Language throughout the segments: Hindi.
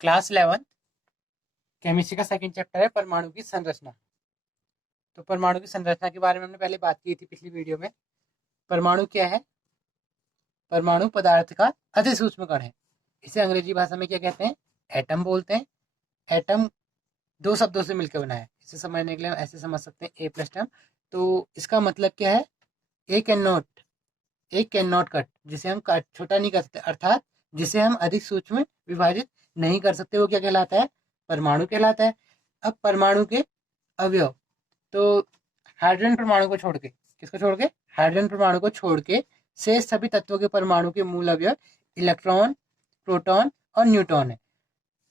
क्लास 11 केमिस्ट्री का सेकंड चैप्टर है परमाणु की संरचना। तो परमाणु की संरचना के बारे में हमने पहले बात की थी पिछली वीडियो में। परमाणु क्या है? परमाणु पदार्थ का अति सूक्ष्म कण है। इसे अंग्रेजी भाषा में क्या कहते हैं? एटम बोलते हैं। एटम दो शब्दों से मिलकर बना है। इसे समझने के लिए हम ऐसे समझ सकते हैं ए प्लस टर्म। तो इसका मतलब क्या है? A can not, a can not cut, जिसे हम कट छोटा नहीं कर सकते, अर्थात जिसे हम अधिक सूक्ष्म विभाजित नहीं कर सकते, वो क्या कहलाता है? परमाणु कहलाता है। अब परमाणु के अवयव, तो हाइड्रोजन परमाणु को छोड़ के, किसको छोड़ के? हाइड्रोजन परमाणु को छोड़ के शेष सभी तत्वों के परमाणु के मूल अवयव इलेक्ट्रॉन, प्रोटॉन और न्यूट्रॉन है।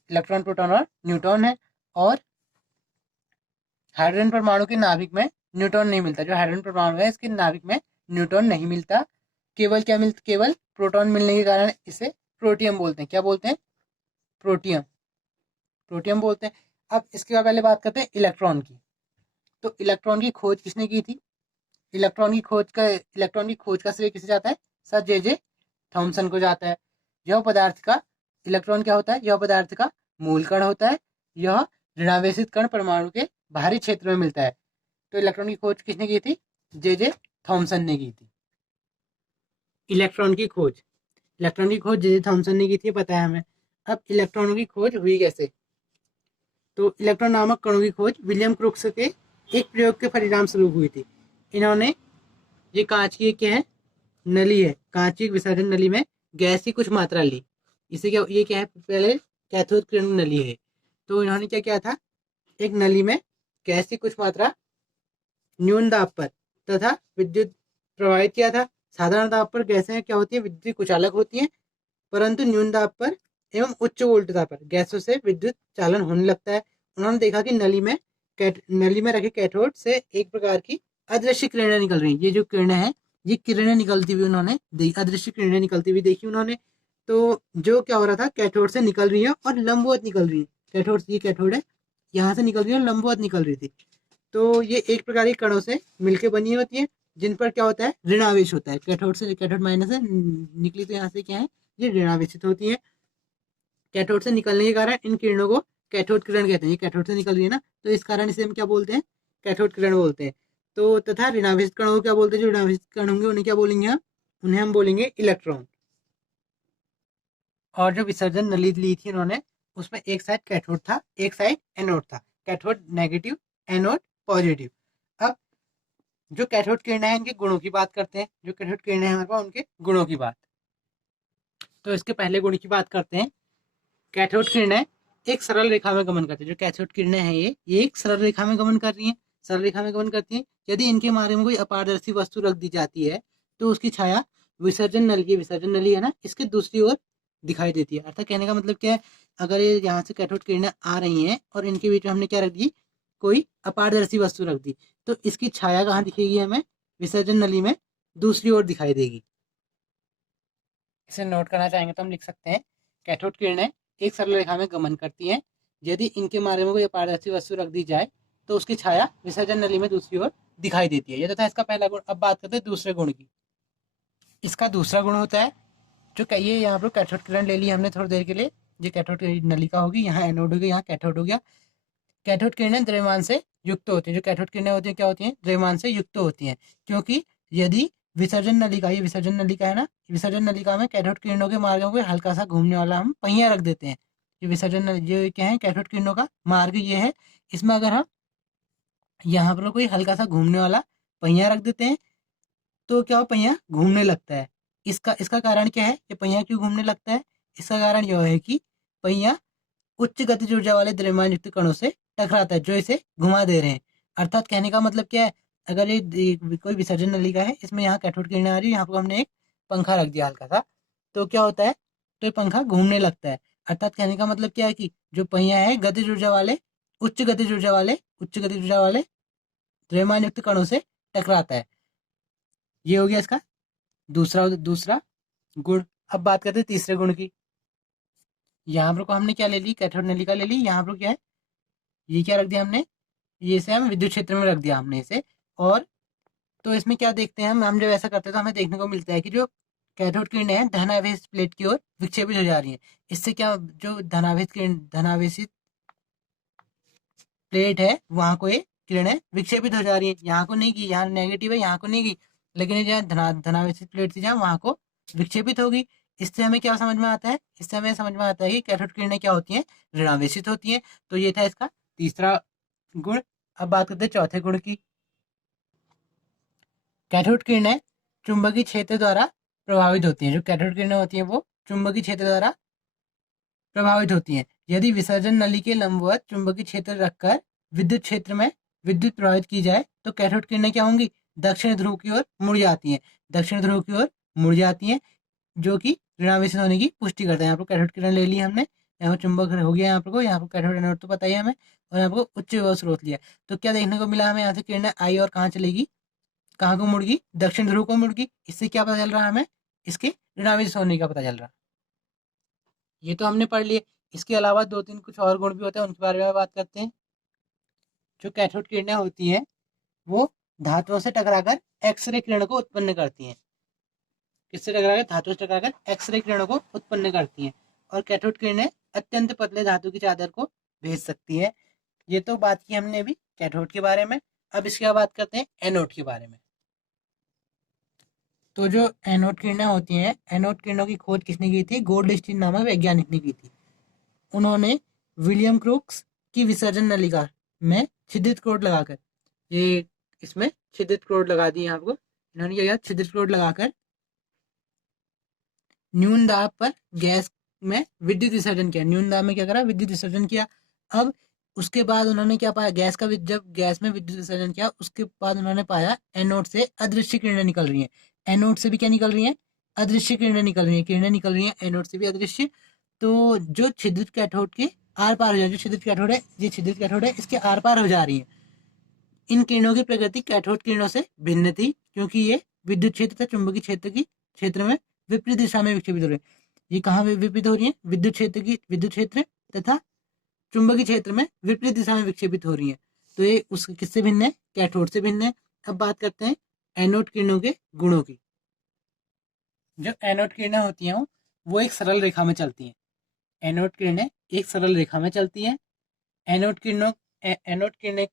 इलेक्ट्रॉन, प्रोटॉन और न्यूट्रॉन है। और हाइड्रोजन परमाणु के नाभिक में न्यूट्रॉन नहीं मिलता। जो हाइड्रोजन परमाणु है इसके नाभिक में न्यूट्रॉन नहीं मिलता। केवल क्या मिलता? केवल प्रोटॉन मिलने के कारण इसे प्रोटियम बोलते हैं। क्या बोलते हैं? प्रोटियम, प्रोटियम बोलते हैं। अब इसके बाद पहले बात करते हैं इलेक्ट्रॉन की। तो इलेक्ट्रॉन की खोज किसने की थी? इलेक्ट्रॉन की खोज का श्रेय किसे जाता है? सर जे थॉमसन को जाता है। यह पदार्थ का इलेक्ट्रॉन क्या होता है? यह पदार्थ का मूल कण होता है। यह ऋणावेशित कण परमाणु के बाहरी क्षेत्र में मिलता है। तो इलेक्ट्रॉन की खोज किसने की थी? जे थॉमसन ने की थी। इलेक्ट्रॉन की खोज, इलेक्ट्रॉन की खोज जे थॉमसन ने की थी, पता है हमें। अब इलेक्ट्रॉनों की खोज हुई कैसे? तो इलेक्ट्रॉन नामक कणों की खोज विलियम क्रुक्स के एक प्रयोग के परिणाम स्वरूप हुई थी। इन्होंने, ये कांच की क्या है? नली है। कांच की विसर्जन नली में गैस की कुछ मात्रा ली। इसे क्या, ये क्या है? पहले कैथोड किरण नली है। तो इन्होंने क्या किया था? एक नली में गैस की कुछ मात्रा न्यून दाब पर तथा विद्युत प्रवाहित किया था। साधारण दाब पर गैसें क्या होती है? विद्युत कुचालक होती हैं। परंतु न्यून दाब पर एवं उच्च वोल्टता पर गैसों से विद्युत चालन होने लगता है। उन्होंने देखा कि नली में रखे कैथोड से एक प्रकार की अदृश्य किरणें निकल रही हैं। ये जो किरणें हैं, ये किरणें निकलती हुई उन्होंने अदृश्य किरणें निकलती हुई देखी उन्होंने। तो जो क्या हो रहा था? कैथोड से निकल रही है और लंबवत निकल रही है। कैथोड, ये कैथोड है, यहाँ से निकल रही है और लंबवत निकल रही थी। तो ये एक प्रकार के कणों से मिलकर बनी होती है, जिन पर क्या होता है? ऋणावेश होता है। कैथोड से, कैथोड माइनस से निकली, तो यहाँ से क्या है? ये ऋणावेशित होती है। कैथोड से निकलने के कारण इन किरणों को कैथोड किरण कहते हैं। ये कैथोड से निकल रही है ना, तो इस कारण इसे हम क्या बोलते हैं? कैथोड किरण बोलते हैं। तो तथा ऋणावेशित कणों को क्या बोलते हैं? जो ऋणावेशित कण होंगे उन्हें क्या बोलेंगे हम? उन्हें हम बोलेंगे इलेक्ट्रॉन। और जो विसर्जन नली ली थी उन्होंने, उसमें एक साइड कैथोड था, एक साइड एनोड था। Cathode negative, anode positive. अब जो कैथोड किरणें हैं इनके गुणों की बात करते हैं। जो कैथोड किरणें हैं हमारे पास, उनके गुणों की बात। तो इसके पहले गुण की बात करते हैं। कैथोड किरणें एक सरल रेखा में गमन करती है। जो कैथोड किरणें हैं ये एक सरल रेखा में गमन कर रही हैं। सरल रेखा में गमन करती हैं। यदि इनके मारे में कोई अपारदर्शी वस्तु रख दी जाती है तो उसकी छाया विसर्जन नली, की विसर्जन नली है ना, इसके दूसरी ओर दिखाई देती है। अर्थात कहने का मतलब क्या है? अगर ये यहाँ से कैथोड किरणें आ रही हैं और इनके बीच में हमने क्या रख दी? कोई अपारदर्शी वस्तु रख दी, तो इसकी छाया कहाँ दिखेगी हमें? विसर्जन नली में दूसरी ओर दिखाई देगी। इसे नोट करना चाहेंगे तो हम लिख सकते हैं, कैथोड किरणें एक सरल रेखा में गमन करती हैं। यदि इनके मारे में कोई अपारदर्शी वस्तु रख दी जाए तो उसकी छाया विसर्जन नली में दूसरी ओर दिखाई देती है। यह तो था इसका पहला गुण। अब बात करते हैं दूसरे गुण की। इसका दूसरा गुण होता है, जो ये यहाँ पर कैथोड किरण ले ली हमने थोड़ी देर के लिए, ये कैथोड नलिका होगी, यहाँ एनोड होगी, यहाँ कैथोड हो गया। कैथोड किरणें द्रव्यमान से युक्त होती है। जो कैथोड किरणें होती है क्या होती हैं? द्रव्यमान से युक्त होती हैं। क्योंकि यदि विसर्जन नलिका, ये विसर्जन नलिका है ना, विसर्जन नलिका में कैथोड किरणों के मार्गों को हल्का सा घूमने वाला हम पहिया रख देते हैं। ये ये क्या है? कैथोड किरणों का मार्ग ये है। इसमें अगर हम यहाँ पर कोई हल्का सा घूमने वाला पहिया रख देते हैं तो क्या हो? पहिया घूमने लगता है। इसका इसका कारण क्या है? ये पहिया क्यों घूमने लगता है? इसका कारण यह है कि पहिया उच्च गतिज ऊर्जा वाले द्रव्यमान युक्त कणों से टकराता है, जो इसे घुमा दे रहे हैं। अर्थात कहने का मतलब क्या है? अगर कोई विसर्जन नलिका है, इसमें यहाँ कैथोड किरणें आ रही है, यहाँ पर हमने एक पंखा रख दिया हल्का सा, तो क्या होता है? तो ये पंखा घूमने लगता है। अर्थात कहने का मतलब क्या है कि जो पहिया है गतिज ऊर्जा वाले, उच्च गतिज ऊर्जा वाले द्रव्यमान युक्त कणों से टकराता है। ये हो गया इसका दूसरा दूसरा गुण। अब बात करते हैं तीसरे गुण की। यहाँ पर को हमने क्या ले ली? कैथोड नलिका ले ली। यहाँ पर क्या है? ये क्या रख दिया हमने? ये इसे हम विद्युत क्षेत्र में रख दिया हमने इसे। और तो इसमें क्या देखते हैं हम जब ऐसा करते हैं तो हमें देखने को मिलता है कि जो कैथोड किरणें धनावेशित प्लेट की ओर विक्षेपित हो जा रही हैं। इससे क्या, जो धनावेशित प्लेट है वहां को ये किरणें विक्षेपित हो जा रही है। यहाँ को नहीं की, यहाँ नेगेटिव है, यहाँ को नहीं की, लेकिन जहाँ धनावेशित प्लेट थी जहाँ वहां को विक्षेपित होगी। इससे हमें क्या समझ में आता है, इससे हमें समझ में आता है कि कैथोड किरणें क्या होती हैं, ऋणावेशित होती हैं। तो ये था इसका तीसरा गुण। अब बात करते हैं चौथे गुण की। कैथोड किरणें चुंबकीय क्षेत्र द्वारा प्रभावित होती हैं। जो कैथोड किरणें होती हैं वो चुंबकीय क्षेत्र द्वारा प्रभावित होती हैं। यदि विसर्जन नली के लंबवत चुंबकीय क्षेत्र रखकर विद्युत क्षेत्र में विद्युत प्रवाहित की जाए तो कैथोड किरणें क्या होंगी, दक्षिण ध्रुव की ओर मुड़ जाती हैं। दक्षिण ध्रुव की ओर मुड़ जाती हैं, जो कि ऋणावेशित होने की पुष्टि करता है। यहाँ पर कैथोड किरण ले ली हमने, यहाँ पर चुंबक हो गया, यहाँ पर यहाँ पर कैथोड एनोड तो पता ही है हमें, और यहाँ पर उच्च विभव स्रोत लिया। तो क्या देखने को मिला हमें, यहाँ से किरणें आई और कहाँ चलेगी, कहाँ को मुड़गी, दक्षिण ध्रुव को मुड़गी। इससे क्या पता चल रहा है हमें, इसके ऋणावेशित होने का पता चल रहा। ये तो हमने पढ़ लिए। इसके अलावा दो तीन कुछ और गुण भी होते हैं, उनके बारे में बात करते हैं। जो कैथोड किरणें होती हैं वो धातुओं से टकराकर एक्सरे किरणों को उत्पन्न करती हैं। किससे टकराकर, धातु से टकराकर एक्सरे किरणों को उत्पन्न करती हैं। और कैथोड किरणें अत्यंत पतले धातु की चादर को भेज सकती है। ये तो बात की हमने अभी कैथोड के बारे में। अब इसके बाद बात करते हैं एनोड के बारे में। तो जो एनोड किरणें होती हैं, एनोड किरणों की खोज किसने की थी, गोल्डस्टीन नामक वैज्ञानिक ने की थी। उन्होंने विलियम क्रूक्स की विसर्जन नलिका में छिद्रित क्रोड लगाकर, ये इसमें छिद्रित क्रोड लगा दी आपको, इन्होंने क्या किया, छिद्रित क्रोड लगाकर न्यून दाब पर गैस में विद्युत विसर्जन किया। न्यून दाब में क्या करा, विद्युत विसर्जन किया। अब उसके बाद उन्होंने क्या पाया, गैस का जब गैस में विद्युत विसर्जन किया उसके बाद उन्होंने पाया एनोड से अदृश्य किरणें निकल रही हैं। एनोड से भी क्या निकल रही हैं, अदृश्य किरणें निकल रही हैं। किरणें निकल रही हैं एनोड से भी अदृश्य। तो जो छिद्रित कैथोड के आर पार हो जा रही है, जो छिद्रित कैथोड है, ये छिद्रित कैथोड है, इसके आर पार हो जा रही है। इन किरणों की प्रकृति कैथोड किरणों से भिन्न थी, क्योंकि ये विद्युत क्षेत्र तथा चुंबकीय क्षेत्र में विपरीत दिशा में विक्षेपित हो रही है। ये कहाँ विपरीत हो रही है, विद्युत क्षेत्र तथा चुंबकीय क्षेत्र में विपरीत दिशा में विक्षेपित हो रही है। तो ये उस किससे भिन्न है, कैथोड से भिन्न है। अब बात करते हैं एनोड किरणों के गुणों की। जो एनोड किरणें होती हैं वो एक सरल रेखा में चलती हैं। एनोड किरणें एक सरल रेखा में चलती हैं। एनोड किरणें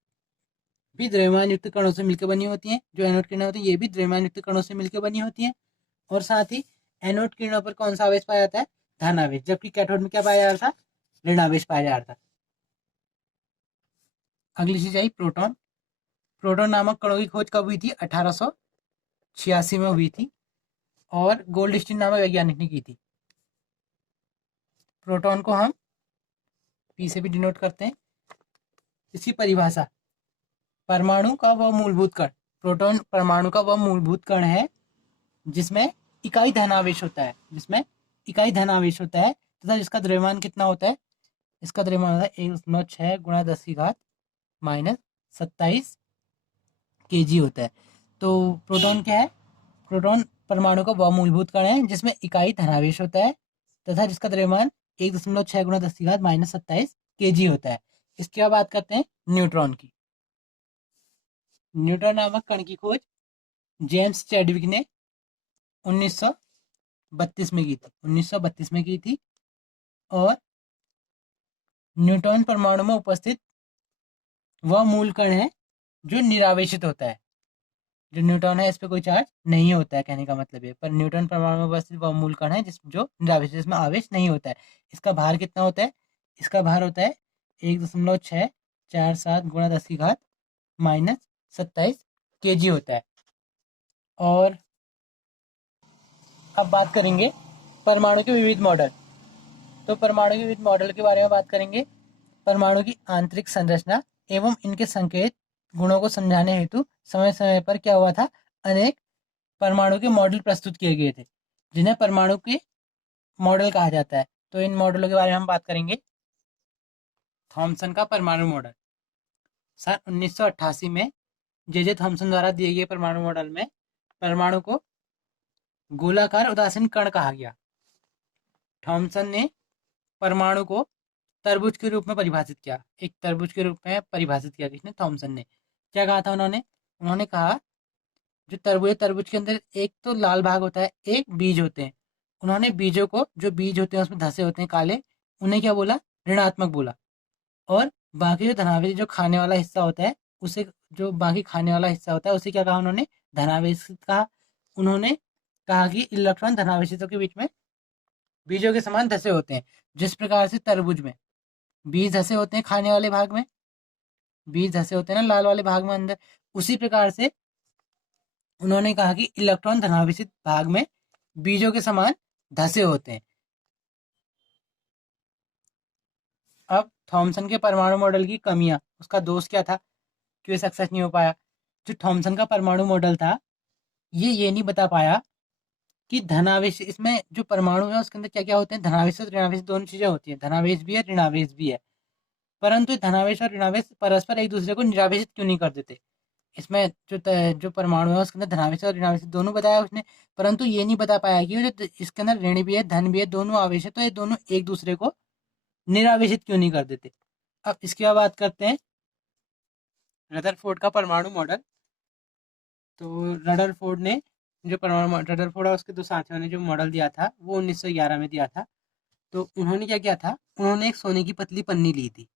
भी द्रव्यमान युक्त कणों से मिलकर बनी होती हैं। जो एनोड किरणें होती हैं ये भी द्रव्यमान युक्त कणों से मिलकर बनी होती हैं। और साथ ही एनोड किरणों पर कौन सा आवेश पाया जाता है, धनावेश, जबकि कैथोड में क्या पाया जा रहा था, ऋणावेश पाया जा रहा था। अगली चीज आई प्रोटॉन। प्रोटॉन नामक कणों की खोज कब हुई थी, 1886 में हुई थी, और गोल्डस्टीन नामक वैज्ञानिक ने की थी। प्रोटॉन को हम पी से भी डिनोट करते हैं। इसकी परिभाषा, परमाणु का वह मूलभूत कण, प्रोटॉन परमाणु का वह मूलभूत कण है जिसमें इकाई धनावेश होता है, तथा जिसका द्रव्यमान कितना होता है, इसका द्रव्यमान होता है 1.6 गुणा 10 की घात -27 kg होता है। तो प्रोटॉन क्या है, प्रोटॉन परमाणु का वह मूलभूत कण है जिसमें इकाई धनावेश होता है तथा जिसका द्रव्यमान 1.6 गुणा 10 की घात -27 kg होता है। इसके बाद बात करते हैं न्यूट्रॉन की। न्यूट्रॉन नामक कण की खोज जेम्स चैडविक ने 1932 में की थी। और न्यूट्रॉन परमाणु में उपस्थित वह मूल कण है जो निरावेशित होता है। जो न्यूट्रॉन है इस पर कोई चार्ज नहीं होता है, कहने का मतलब है। पर न्यूट्रॉन परमाणु में उपस्थित वह मूल कण है जो निरावेशित, जिसमें आवेश नहीं होता है। इसका भार कितना होता है, इसका भार होता है 1.647 गुणा 10 की घात -27 kg होता है। और अब बात करेंगे परमाणु के विविध मॉडल। तो परमाणु के विविध मॉडल के बारे में बात करेंगे। परमाणु की आंतरिक संरचना एवं इनके संकेत गुणों को समझाने हेतु समय समय पर क्या हुआ था, अनेक परमाणु के मॉडल प्रस्तुत किए गए थे, जिन्हें परमाणु के मॉडल कहा जाता है। तो इन मॉडलों के बारे में हम बात करेंगे। थॉमसन का परमाणु मॉडल, सन 1988 में जे थॉमसन द्वारा दिए गए परमाणु मॉडल में परमाणु को गोलाकार उदासीन कण कहा गया। थॉमसन ने परमाणु को तरबूज के रूप में परिभाषित किया, एक तरबूज के रूप में परिभाषित किया। किसने, थॉमसन ने। क्या कहा था उन्होंने कहा जो तरबूज है, तरबूज के अंदर एक तो लाल भाग होता है, एक बीज होते हैं। उन्होंने बीजों को, जो बीज होते हैं उसमें धसे होते हैं काले, उन्हें क्या बोला, ऋणात्मक बोला। और बाकी जो धनावेश जो खाने वाला हिस्सा होता है, उसे, जो बाकी खाने वाला हिस्सा होता है उसे क्या कहा उन्होंने, धनावेश कहा। उन्होंने कहा कि इलेक्ट्रॉन धनावेशितों के बीच में बीजों के समान धसे होते हैं। जिस प्रकार से तरबूज में बीज धसे होते हैं खाने वाले भाग में, बीज धसे होते हैं ना लाल वाले भाग में अंदर, उसी प्रकार से उन्होंने कहा कि इलेक्ट्रॉन धनावेशित भाग में बीजों के समान धसे होते हैं। अब थॉमसन के परमाणु मॉडल की कमियां, उसका दोष क्या था, क्यों सक्सेस नहीं हो पाया। जो थॉमसन का परमाणु मॉडल था, ये नहीं बता पाया कि धनावेश, इसमें जो परमाणु है उसके अंदर क्या क्या होते हैं, धनावेश और ऋणावेश दोनों चीजें होती हैं, धनावेश भी है ऋणावेश भी है। परंतु धनावेश और ऋणावेश परस्पर एक दूसरे को निरावेशित क्यों नहीं कर देते। इसमें जो परमाणु है उसके अंदर धनावेश और ऋणावेश दोनों बताया उसने, परंतु ये नहीं बता पाया कि जो इसके अंदर ऋण भी है धन भी है, दोनों आवेश है, तो ये दोनों एक दूसरे को निरावेशित क्यों नहीं कर देते। अब इसके बाद बात करते हैं रदरफोर्ड का परमाणु मॉडल। तो रदरफोर्ड ने जो परमाणु, रदरफोर्ड और उसके दो साथियों ने जो मॉडल दिया था वो 1911 में दिया था। तो उन्होंने क्या किया था, उन्होंने एक सोने की पतली पन्नी ली थी,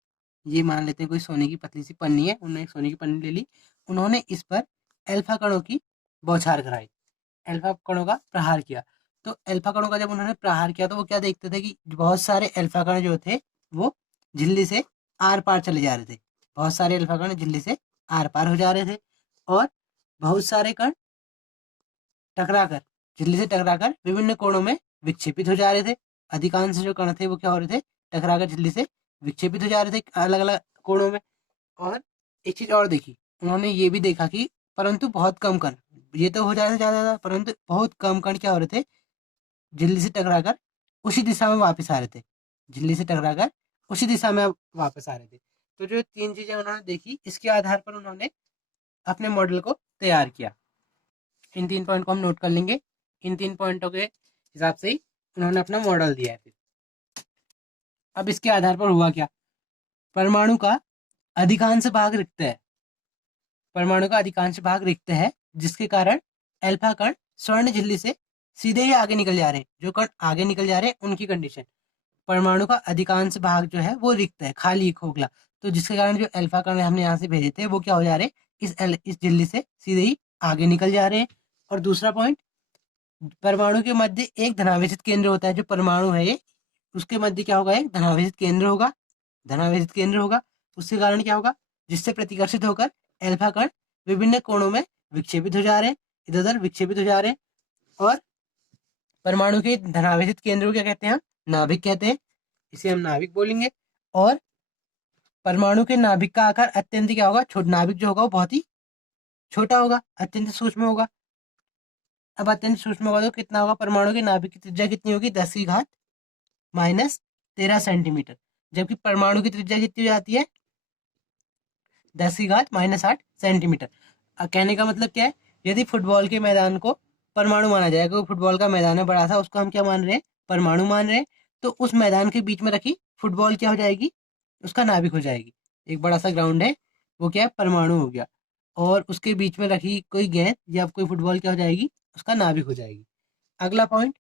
ये मान लेते हैं कोई सोने की पतली सी पन्नी है, उन्होंने एक सोने की पन्नी ले ली। उन्होंने इस पर अल्फा कणों की बौछार कराई, अल्फा कणों का प्रहार किया। तो अल्फा कणों का जब उन्होंने प्रहार किया तो वो क्या देखते थे कि बहुत सारे अल्फा कण जो थे वो झिल्ली से आर पार चले जा रहे थे, बहुत सारे अल्फा कण झिल्ली से आर पार हो जा रहे थे, और बहुत सारे कण टकराकर, झिल्ली से टकराकर विभिन्न कोणों में विक्षेपित हो जा रहे थे। अधिकांश जो कण थे वो क्या हो रहे थे, टकराकर झिल्ली से विक्षेपित हो जा रहे थे अलग अलग कोणों में। और एक चीज और देखी उन्होंने, ये भी देखा कि परंतु बहुत कम कण, ये तो हो जा रहे थे ज्यादा, परंतु बहुत कम कण क्या हो रहे थे, झिल्ली से टकराकर उसी दिशा में वापस आ रहे थे, झिल्ली से टकराकर उसी दिशा में वापस आ रहे थे। तो जो तीन चीजें उन्होंने देखी, इसके आधार पर उन्होंने अपने मॉडल को तैयार किया। इन 3 पॉइंट को हम नोट कर लेंगे। इन 3 पॉइंटों के हिसाब से ही उन्होंने अपना मॉडल दिया है। फिर अब इसके आधार पर हुआ क्या, परमाणु का अधिकांश भाग रिक्त है, परमाणु का अधिकांश भाग रिक्त है, जिसके कारण अल्फा कण स्वर्ण झिल्ली से सीधे ही आगे निकल जा रहे हैं। जो कण आगे निकल जा रहे हैं उनकी कंडीशन, परमाणु का अधिकांश भाग जो है वो रिक्त है, खाली खोखला। तो जिसके कारण जो अल्फा कण हमने यहाँ से भेजे थे वो क्या हो जा रहे हैं, इस झिल्ली से सीधे ही आगे निकल जा रहे हैं। और दूसरा पॉइंट, परमाणु के मध्य एक धनावेशित केंद्र होता है, जो परमाणु है ये, उसके मध्य क्या होगा, एक धनावेशित केंद्र होगा, धनावेशित केंद्र होगा। उसके कारण क्या होगा, जिससे प्रतिकर्षित होकर अल्फा कण विभिन्न कोणों में विक्षेपित हो जा रहे हैं, इधर उधर विक्षेपित हो जा रहे हैं। और परमाणु के धनावेशित केंद्र को क्या कहते हैं, हम नाभिक कहते हैं, इसे हम नाभिक बोलेंगे। और परमाणु के नाभिक का आकार अत्यंत क्या होगा, छोटा, नाभिक जो होगा वो बहुत ही छोटा होगा, अत्यंत सूक्ष्म होगा। अब अत्यंत सूक्ष्म होगा तो कितना होगा, परमाणु के नाभिक की त्रिज्या कितनी होगी, 10⁻⁻13 सेंटीमीटर, जबकि परमाणु की त्रिज्या कितनी हो जाती है, 10⁻⁻8 सेंटीमीटर। कहने का मतलब क्या है, यदि फुटबॉल के मैदान को परमाणु माना जाएगा, क्योंकि फुटबॉल का मैदान है बड़ा सा, उसको हम क्या मान रहे हैं, परमाणु मान रहे हैं, तो उस मैदान के बीच में रखी फुटबॉल क्या हो जाएगी, उसका नाभिक हो जाएगी। एक बड़ा सा ग्राउंड है, वो क्या है, परमाणु हो गया, और उसके बीच में रखी कोई गेंद या कोई फुटबॉल क्या हो जाएगी, उसका नाभिक हो जाएगी। अगला पॉइंट,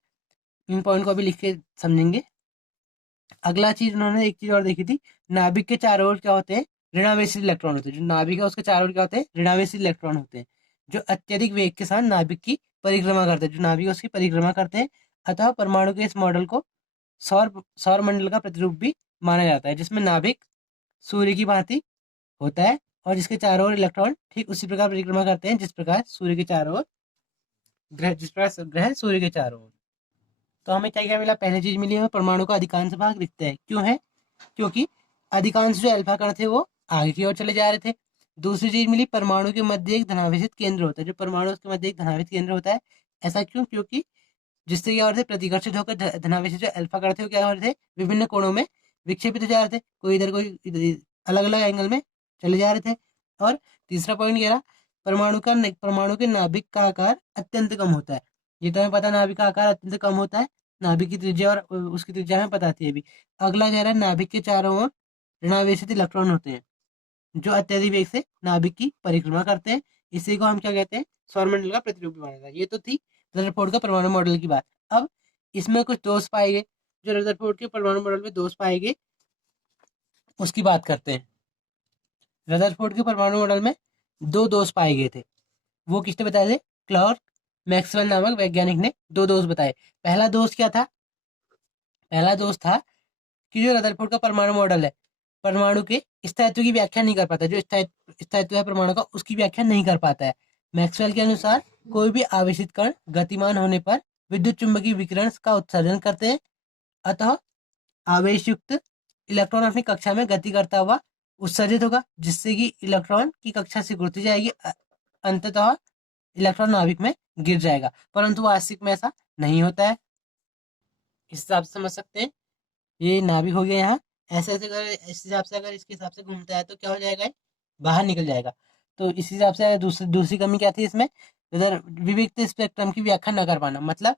इन पॉइंट को अभी लिख के समझेंगे। अगला चीज उन्होंने एक चीज और देखी थी, नाभिक के चारों ओर क्या होते हैं, ऋणावेशित इलेक्ट्रॉन होते हैं। जो नाभिक है उसके चारों ओर क्या होते हैं, ऋणावेशित इलेक्ट्रॉन होते हैं, जो अत्यधिक वेग के साथ नाभिक की परिक्रमा करते हैं, जो नाभिक है उसकी परिक्रमा करते हैं। अतः परमाणु के इस मॉडल को सौर सौर मंडल का प्रतिरूप भी माना जाता है, जिसमें नाभिक सूर्य की भांति होता है, और जिसके चारों ओर इलेक्ट्रॉन ठीक उसी प्रकार परिक्रमा करते हैं जिस प्रकार सूर्य के चारों ओर ग्रह, जिस प्रकार ग्रह सूर्य के चारों ओर। तो हमें क्या क्या मिला, पहली चीज मिली हमें, परमाणु का अधिकांश भाग रिक्त है। क्यों है, क्योंकि अधिकांश जो अल्फा कण थे वो आगे की ओर चले जा रहे थे। दूसरी चीज मिली, परमाणु के मध्य एक धनावेशित केंद्र होता है, जो परमाणु के मध्य एक धनावेशित केंद्र होता है। ऐसा क्यों, क्योंकि जिससे क्या हो रहे थे, प्रतिकर्षित होकर धनावेशित जो अल्फा कण थे वो क्या हो रहे थे, विभिन्न कोणों में विक्षेपित हो जा रहे थे, कोई इधर कोई इधर, अलग अलग एंगल में चले जा रहे थे। और तीसरा पॉइंट ये रहा, परमाणु के नाभिक का आकार अत्यंत कम होता है। ये तो हमें पता, नाभिक का आकार अत्यंत कम होता है, नाभिक की त्रिज्या और उसकी त्रिज्या हमें पता थी अभी। अगला कह रहा है, नाभिक के चारों ओर ऋणावेशित इलेक्ट्रॉन होते हैं, जो अत्यधिक वेग से नाभिक की परिक्रमा करते हैं। इसी को हम क्या कहते हैं, सौरमंडल का प्रतिरूपी माना जाता है। ये तो थी रदरफोर्ड का परमाणु मॉडल की बात। अब इसमें कुछ दोष पाए गए, जो रदरफोर्ड के परमाणु मॉडल में दोष पाए गए उसकी बात करते हैं। रदरफोर्ड के परमाणु मॉडल में 2 दोष पाए गए थे। वो किसने बताए थे? क्लार्क मैक्सवेल नामक वैज्ञानिक ने 2 दोष बताए। पहला दोष क्या था? पहला दोष था कि जो रदरफोर्ड का परमाणु मॉडल है, परमाणु के स्थायित्व की व्याख्या नहीं कर पाता। जो स्थायित्व है परमाणु का, उसकी व्याख्या नहीं कर पाता है। मैक्सवेल के अनुसार कोई भी आवेशित कण गतिमान होने पर विद्युत चुंबकीय विकिरण का उत्सर्जन करते हैं, अतः आवेश युक्त इलेक्ट्रॉन अपनी कक्षा में गति करता हुआ उत्सर्जित होगा, जिससे कि इलेक्ट्रॉन की कक्षा सिकुड़ती जाएगी, अंततः इलेक्ट्रॉन नाभिक में गिर जाएगा। परंतु वास्तविक में ऐसा नहीं होता है। इस हिसाब से समझ सकते हैं, ये नाभिक हो गया यहाँ। ऐसे ऐसे अगर इस हिसाब से अगर इसके हिसाब से घूमता है तो क्या हो जाएगा? बाहर निकल जाएगा। तो इस हिसाब से दूसरी कमी क्या थी इसमें? विविक्त स्पेक्ट्रम की व्याख्या न कर पाना। मतलब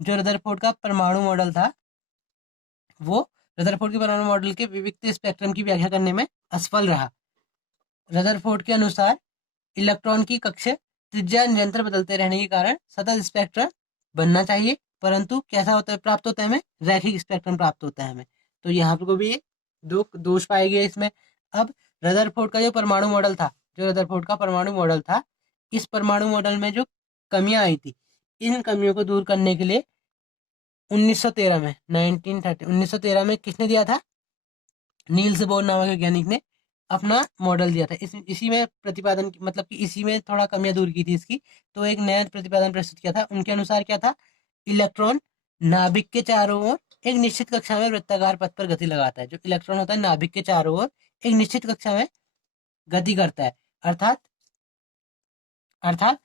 जो रदरफोर्ड का परमाणु मॉडल था, वो रदरफोर्ड के परमाणु मॉडल के विविक्त स्पेक्ट्रम की व्याख्या करने में असफल रहा। रदरफोर्ड के अनुसार इलेक्ट्रॉन की कक्ष त्रिज्या निरंतर बदलते रहने के कारण सतत स्पेक्ट्रम बनना चाहिए, परंतु कैसा होता है, प्राप्त होता है हमें? रैखिक स्पेक्ट्रम प्राप्त होता है हमें। तो यहाँ पर को भी ये दो दोष पाए गए इसमें। अब रदरफोर्ड का जो परमाणु मॉडल था, जो रदरफोर्ड का परमाणु मॉडल था, इस परमाणु मॉडल में जो कमियां आई थी, इन कमियों को दूर करने के लिए 1913 में 1913 में किसने दिया था? नील्स बोर नामक वैज्ञानिक ने अपना मॉडल दिया था। इसी में प्रतिपादन, मतलब कि इसी में थोड़ा कमियां दूर की थी इसकी, तो एक नया प्रतिपादन प्रस्तुत किया था। उनके अनुसार क्या था? इलेक्ट्रॉन नाभिक के चारों ओर एक निश्चित कक्षा में वृत्ताकार पथ पर गति लगाता है। जो इलेक्ट्रॉन होता है नाभिक के चारों ओर एक निश्चित कक्षा में गति करता है, अर्थात अर्थात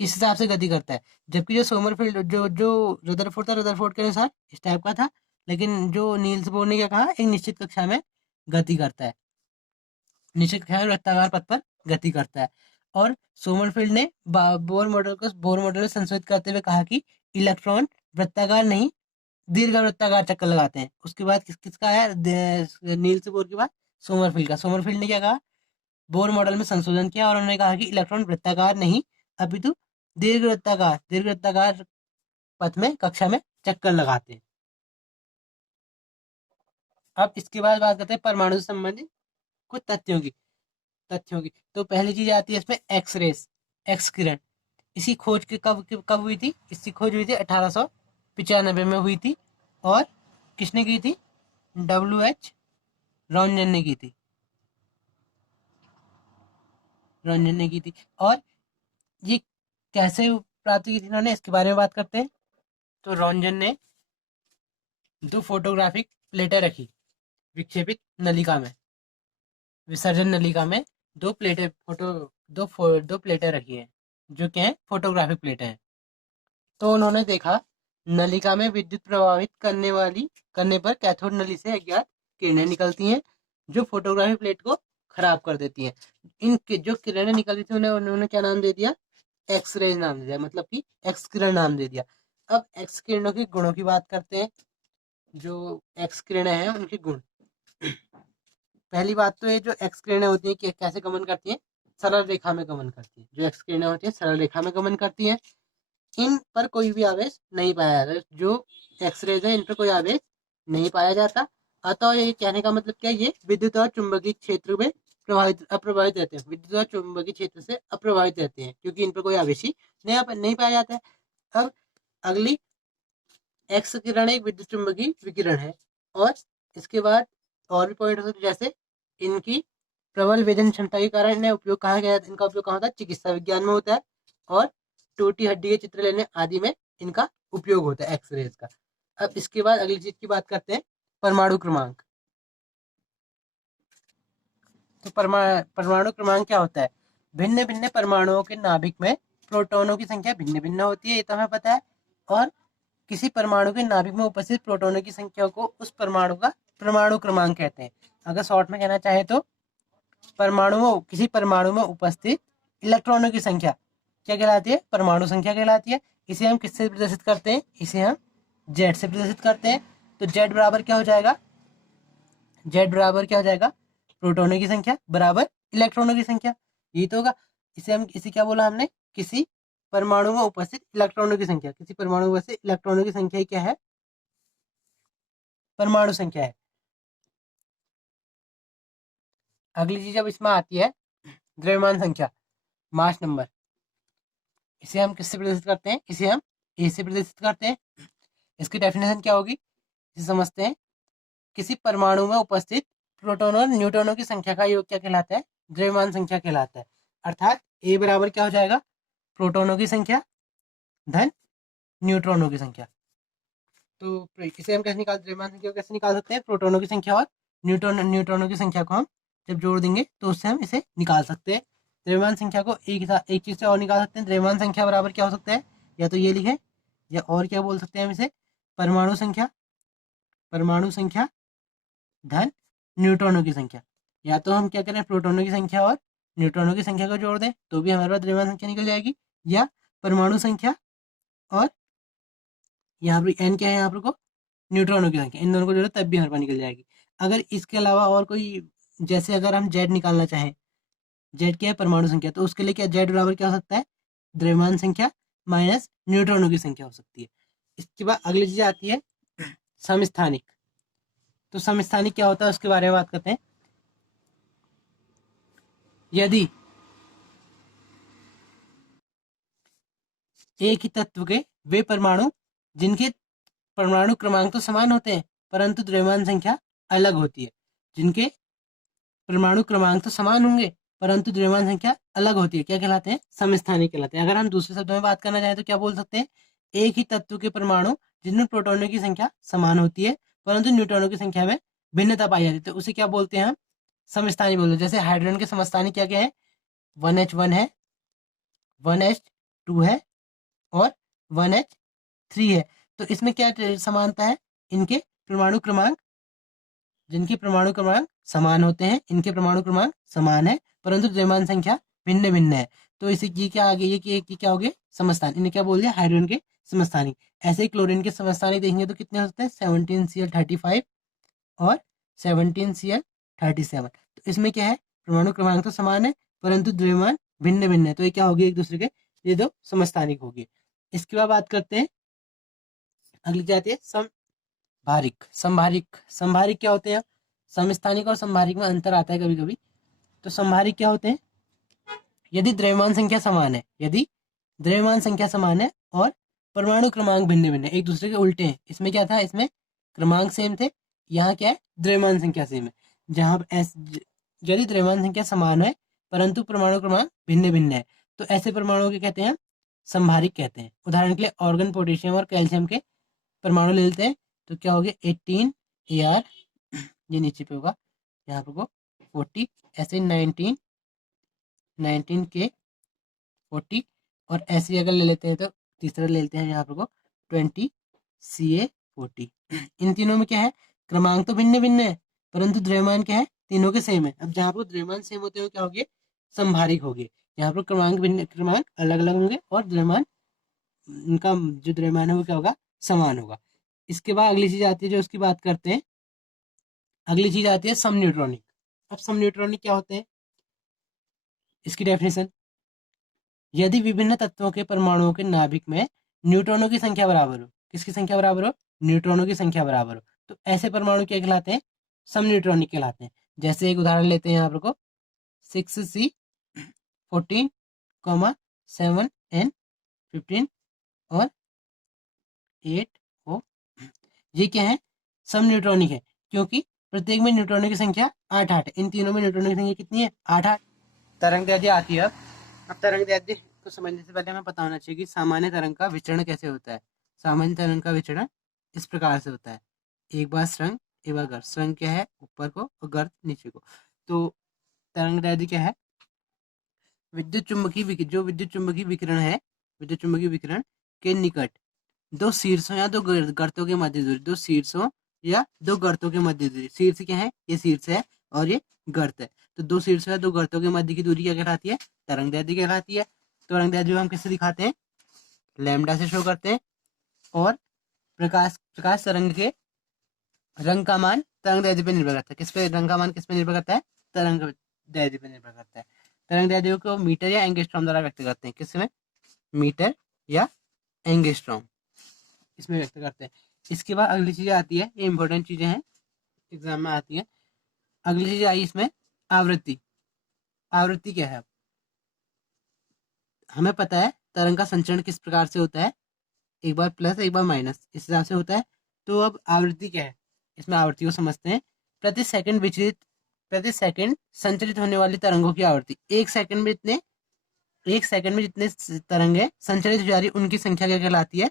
इस हिसाब से गति करता है। जबकि जो सोमरफील्ड, जो रदरफोर्ड था, रदरफोर्ड के अनुसार इस टाइप का था, लेकिन जो नील्स बोर ने क्या कहा? एक निश्चित कक्षा में गति करता है, निश्चित कक्षा में वृत्ताकार पथ पर गति करता है। और सोमरफील्ड ने बोर मॉडल में संशोधित करते हुए कहा कि इलेक्ट्रॉन वृत्ताकार नहीं, दीर्घ वृत्ताकार चक्कर लगाते हैं। उसके बाद किसका है? नील्स बोर के बाद सोमरफील्ड का। सोमरफील्ड ने क्या कहा? बोर मॉडल में संशोधन किया और उन्होंने कहा कि इलेक्ट्रॉन वृत्ताकार नहीं, अपितु दीर्घ वृत्ताकार पथ में कक्षा में चक्कर लगाते हैं। अब इसके बाद बात करते हैं परमाणु से संबंधित कुछ तथ्यों की। तो पहली चीज आती है इसमें एक्स किरण। इसी खोज की कब हुई थी? इसकी खोज हुई थी 1895 में हुई थी। और किसने की थी? WH रॉन्जन ने की थी। और ये कैसे प्राप्त की थी इन्होंने, इसके बारे में बात करते हैं। तो रॉन्जन ने 2 फोटोग्राफिक प्लेटें रखी विक्षेपित नलिका में, विसर्जन नलिका में 2 प्लेटें दो प्लेटें रखी हैं, जो क्या है? फोटोग्राफिक प्लेटें हैं। तो उन्होंने देखा नलिका में विद्युत प्रवाहित करने पर कैथोड नली से अज्ञात किरणें निकलती हैं, जो फोटोग्राफिक प्लेट को खराब कर देती हैं। जो किरणें निकलती थी उन्होंने क्या नाम दे दिया? एक्सरेज नाम दे दिया, मतलब कि एक्स किरण नाम दे दिया। अब एक्स किरणों के गुणों की बात करते हैं। जो एक्स किरणें हैं उनके गुण। पहली बात तो ये जो एक्स किरणें होती हैं कि कैसे गमन करती हैं? सरल रेखा में गमन करती है। जो एक्स किरणें होती है सरल रेखा में गमन करती है। इन पर कोई भी आवेश नहीं पाया जाता। जो एक्सरेज है इन पर कोई आवेश नहीं पाया जाता। अतः ये कहने का मतलब क्या? ये विद्युत और चुंबकीय क्षेत्र में अप्रभावित रहते हैं। विद्युत और चुंबकीय क्षेत्र से अप्रभावित रहते हैं, क्योंकि इन पर कोई आवेश ही नहीं पाया जाता है। अब अगली, एक्स किरण एक विद्युत चुंबकीय विकिरण है। और इसके बाद और भी पॉइंट होते हैं, जैसे इनकी प्रबल वेदन क्षमता के कारण इनका उपयोग कहाँ होता है? चिकित्सा विज्ञान में होता है। और टूटी हड्डी के चित्र लेने आदि में इनका उपयोग होता है एक्सरेज का। अब इसके बाद अगली चीज की बात करते हैं, परमाणु क्रमांक। तो परमाणु क्रमांक क्या होता है? भिन्न भिन्न परमाणुओं के नाभिक में प्रोटॉनों की संख्या भिन्न भिन्न होती है, ये तो हमें पता है। और किसी परमाणु के नाभिक में उपस्थित प्रोटॉनों की संख्या को उस परमाणु का परमाणु क्रमांक कहते हैं। अगर शॉर्ट में कहना चाहे तो किसी परमाणु में उपस्थित इलेक्ट्रॉनों की संख्या क्या कहलाती है? परमाणु संख्या कहलाती है। इसे हम किससे प्रदर्शित करते हैं? इसे हम जेड से प्रदर्शित करते हैं। तो जेड बराबर क्या हो जाएगा? प्रोटॉनों की संख्या बराबर इलेक्ट्रॉनों की संख्या, यही तो होगा। इसे क्या बोला हमने, किसी परमाणु में उपस्थित इलेक्ट्रॉनों की संख्या, किसी परमाणु में उपस्थित इलेक्ट्रॉनों की संख्या क्या है, परमाणु संख्या है। अगली चीज अब इसमें आती है द्रव्यमान संख्या, मास नंबर। इसे हम किससे प्रदर्शित करते हैं, इसे हम ए से प्रदर्शित करते हैं। इसकी डेफिनेशन क्या होगी, इसे समझते हैं। किसी परमाणु में उपस्थित प्रोटॉन और न्यूट्रॉनों की संख्या का योग क्या कहलाता है, द्रव्यमान संख्या कहलाता है। अर्थात ए बराबर क्या हो जाएगा, प्रोटॉनों की संख्या धन न्यूट्रॉनों की संख्या। तो इसे हम कैसे निकाल, द्रव्यमान संख्या को कैसे निकाल सकते हैं, प्रोटॉनों की संख्या और न्यूट्रॉनों की संख्या को हम जब जोड़ देंगे तो उससे हम इसे निकाल सकते हैं। द्रव्यमान संख्या को एक चीज से और निकाल सकते हैं। द्रव्यमान संख्या बराबर क्या हो सकता है, या तो ये लिखे, या और क्या बोल सकते हैं हम इसे, परमाणु संख्या, परमाणु संख्या धन न्यूट्रॉनों की संख्या। या तो हम क्या करें, प्रोटॉनों की संख्या और न्यूट्रॉनों की संख्या को जोड़ दें तो भी हमारे पास द्रव्यमान संख्या निकल जाएगी, या परमाणु संख्या और यहाँ पर एन क्या है, यहाँ पर को न्यूट्रॉनों की संख्या, इन दोनों को जोड़े तब भी हमारे पास निकल जाएगी। अगर इसके अलावा और कोई, जैसे अगर हम जेड निकालना चाहें, जेड क्या है, परमाणु संख्या, तो उसके लिए क्या जेड बराबर क्या हो सकता है, द्रव्यमान संख्या माइनस न्यूट्रॉनों की संख्या हो सकती है। इसके बाद अगली चीज आती है समस्थानिक। तो समस्थानिक क्या होता है उसके बारे में बात करते हैं। यदि एक ही तत्व के वे परमाणु जिनके परमाणु क्रमांक तो समान होते हैं परंतु द्रव्यमान संख्या अलग होती है, जिनके परमाणु क्रमांक तो समान होंगे परंतु द्रव्यमान संख्या अलग होती है, क्या कहलाते हैं, समस्थानिक कहलाते हैं। अगर हम दूसरे शब्दों में बात करना चाहें तो क्या बोल सकते हैं, एक ही तत्व के परमाणु जिनमें प्रोटॉनों की संख्या समान होती है परंतु न्यूट्रॉनों की संख्या में भिन्नता पाई जाती है, तो उसे क्या बोलते हैं हम, समस्थानिक बोलते हैं। जैसे हाइड्रोजन के समस्थानिक क्या क्या है, 1H1 है, 1H2 है और 1H3 है। तो इसमें क्या समानता है, इनके परमाणु क्रमांक, जिनके परमाणु क्रमांक समान होते हैं, इनके परमाणु क्रमांक समान है परंतु द्रव्यमान संख्या भिन्न भिन्न है, तो इसे ये क्या आगे, ये क्या हो गए, समस्थानिक। इन्हें क्या बोल दिया, हाइड्रोजन के समस्थानिक। ऐसे ही क्लोरीन के समस्थानिक देखेंगे तो कितने होते हैं, 17Cl35 और 17Cl37। तो इसमें क्या है, परमाणु क्रमांक तो समान है परंतु द्रव्यमान भिन्न भिन्न है, तो ये क्या होगी, एक दूसरे के ये दो समस्थानिक होगी। इसके बाद बात करते हैं, अगली जाती है संभारिक। संभारिक, संभारिक क्या होते हैं, समस्थानिक और संभारिक में अंतर आता है कभी कभी। तो संभारिक क्या होते हैं, यदि द्रव्यमान संख्या समान है, यदि द्रव्यमान संख्या समान है और परमाणु क्रमांक भिन्न भिन्न है, एक दूसरे के उल्टे हैं। इसमें क्या था, इसमें क्रमांक सेम थे, यहाँ क्या है, द्रव्यमान संख्या सेम है। जहां यदि द्रव्यमान संख्या समान है परंतु परमाणु क्रमांक भिन्न भिन्न है तो ऐसे परमाणुओं के कहते हैं हम संभारिक कहते हैं। उदाहरण के लिए ऑर्गन, पोटेशियम और कैल्शियम के परमाणु ले लेते हैं, तो क्या हो गया, 18 AR, ये नीचे पे होगा, यहाँ पे 40, ऐसे 19K40, और ऐसे अगर ले लेते हैं तो तीसरा ले लेते हैं यहाँ पे 20Ca40। इन तीनों में क्या है, क्रमांक तो भिन्न भिन्न है परंतु द्रव्यमान क्या है, तीनों के सेम है। अब जहाँ पर द्रव्यमान सेम होते हुए क्या हो गया, संभारिक हो गए। यहाँ पर क्रमांक भिन्न, क्रमांक अलग अलग होंगे और द्रव्यमान, इनका जो द्रव्यमान है वो क्या होगा, समान होगा। इसके बाद अगली चीज आती है जो उसकी बात करते हैं, अगली चीज आती है सम न्यूट्रॉनिक। अब सम न्यूट्रॉनिक क्या होते हैं, इसकी डेफिनेशन, यदि विभिन्न तत्वों के परमाणुओं के नाभिक में न्यूट्रॉनों की संख्या बराबर हो, किसकी संख्या बराबर हो, न्यूट्रॉनों की संख्या बराबर हो, तो ऐसे परमाणु क्या कहलाते हैं, सम न्यूट्रॉनिक कहलाते हैं। जैसे एक उदाहरण लेते हैं यहाँ पर 6C14, 7N15 और 8O, ये क्या है, सम न्यूट्रॉनिक है क्योंकि प्रत्येक में न्यूट्रॉनों की संख्या 8 है। इन तीनों में न्यूट्रॉनों की संख्या कितनी है, 8। तरंग दैर्ध्य आती है। अब तरंग दैर्ध्य को समझने से पहले हमें पता होना चाहिए कि सामान्य तरंग का विचरण कैसे होता है। सामान्य तरंग का विचरण इस प्रकार से होता है, एक बार स्रंग एक बार गर्त। स्रंग क्या है, ऊपर को, और गर्त नीचे को। तो तरंग दैर्ध्य क्या है, विद्युत चुंबकीय, जो विद्युत चुंबकीय विकिरण है, विद्युत चुंबकीय विकिरण के निकट दो शीर्षों या दो गर्तों के मध्य दूरी, दो शीर्षों या दो गर्तों के मध्य दूरी, शीर्ष क्या है, ये शीर्ष है और ये गर्त है, तो दो शीर्षों या दो गर्तों के मध्य की दूरी क्या कहलाती है, तरंग दैर्ध्य कहलाती है। तरंग दैर्ध्य हम किससे दिखाते हैं, लैम्डा से शो करते हैं। और प्रकाश तरंग के रंग का मान तरंग दैर्ध्य पर निर्भर करता है। किस पे रंग का मान, किस पे निर्भर करता है, तरंग दैर्ध्य पर निर्भर करता है। तरंग दैर्ध्य को मीटर या एंगस्ट्रॉम द्वारा व्यक्त करते हैं। किसमें? मीटर या एंगस्ट्रॉम, इसमें व्यक्त करते हैं। इसके बाद अगली चीजें आती है, ये इंपॉर्टेंट चीजें हैं, एग्जाम में आती है। अगली चीज आई इसमें आवृत्ति। आवृत्ति क्या है? हमें पता है तरंग का संचरण किस प्रकार से होता है, एक बार प्लस एक बार माइनस, इस हिसाब से होता है। तो अब आवृत्ति क्या है, इसमें आवृत्ति को समझते हैं। प्रति सेकंड संचरित होने वाली तरंगों की आवृत्ति। एक सेकंड में जितने तरंगे संचरित हो जा रही उनकी संख्या क्या कहलाती है?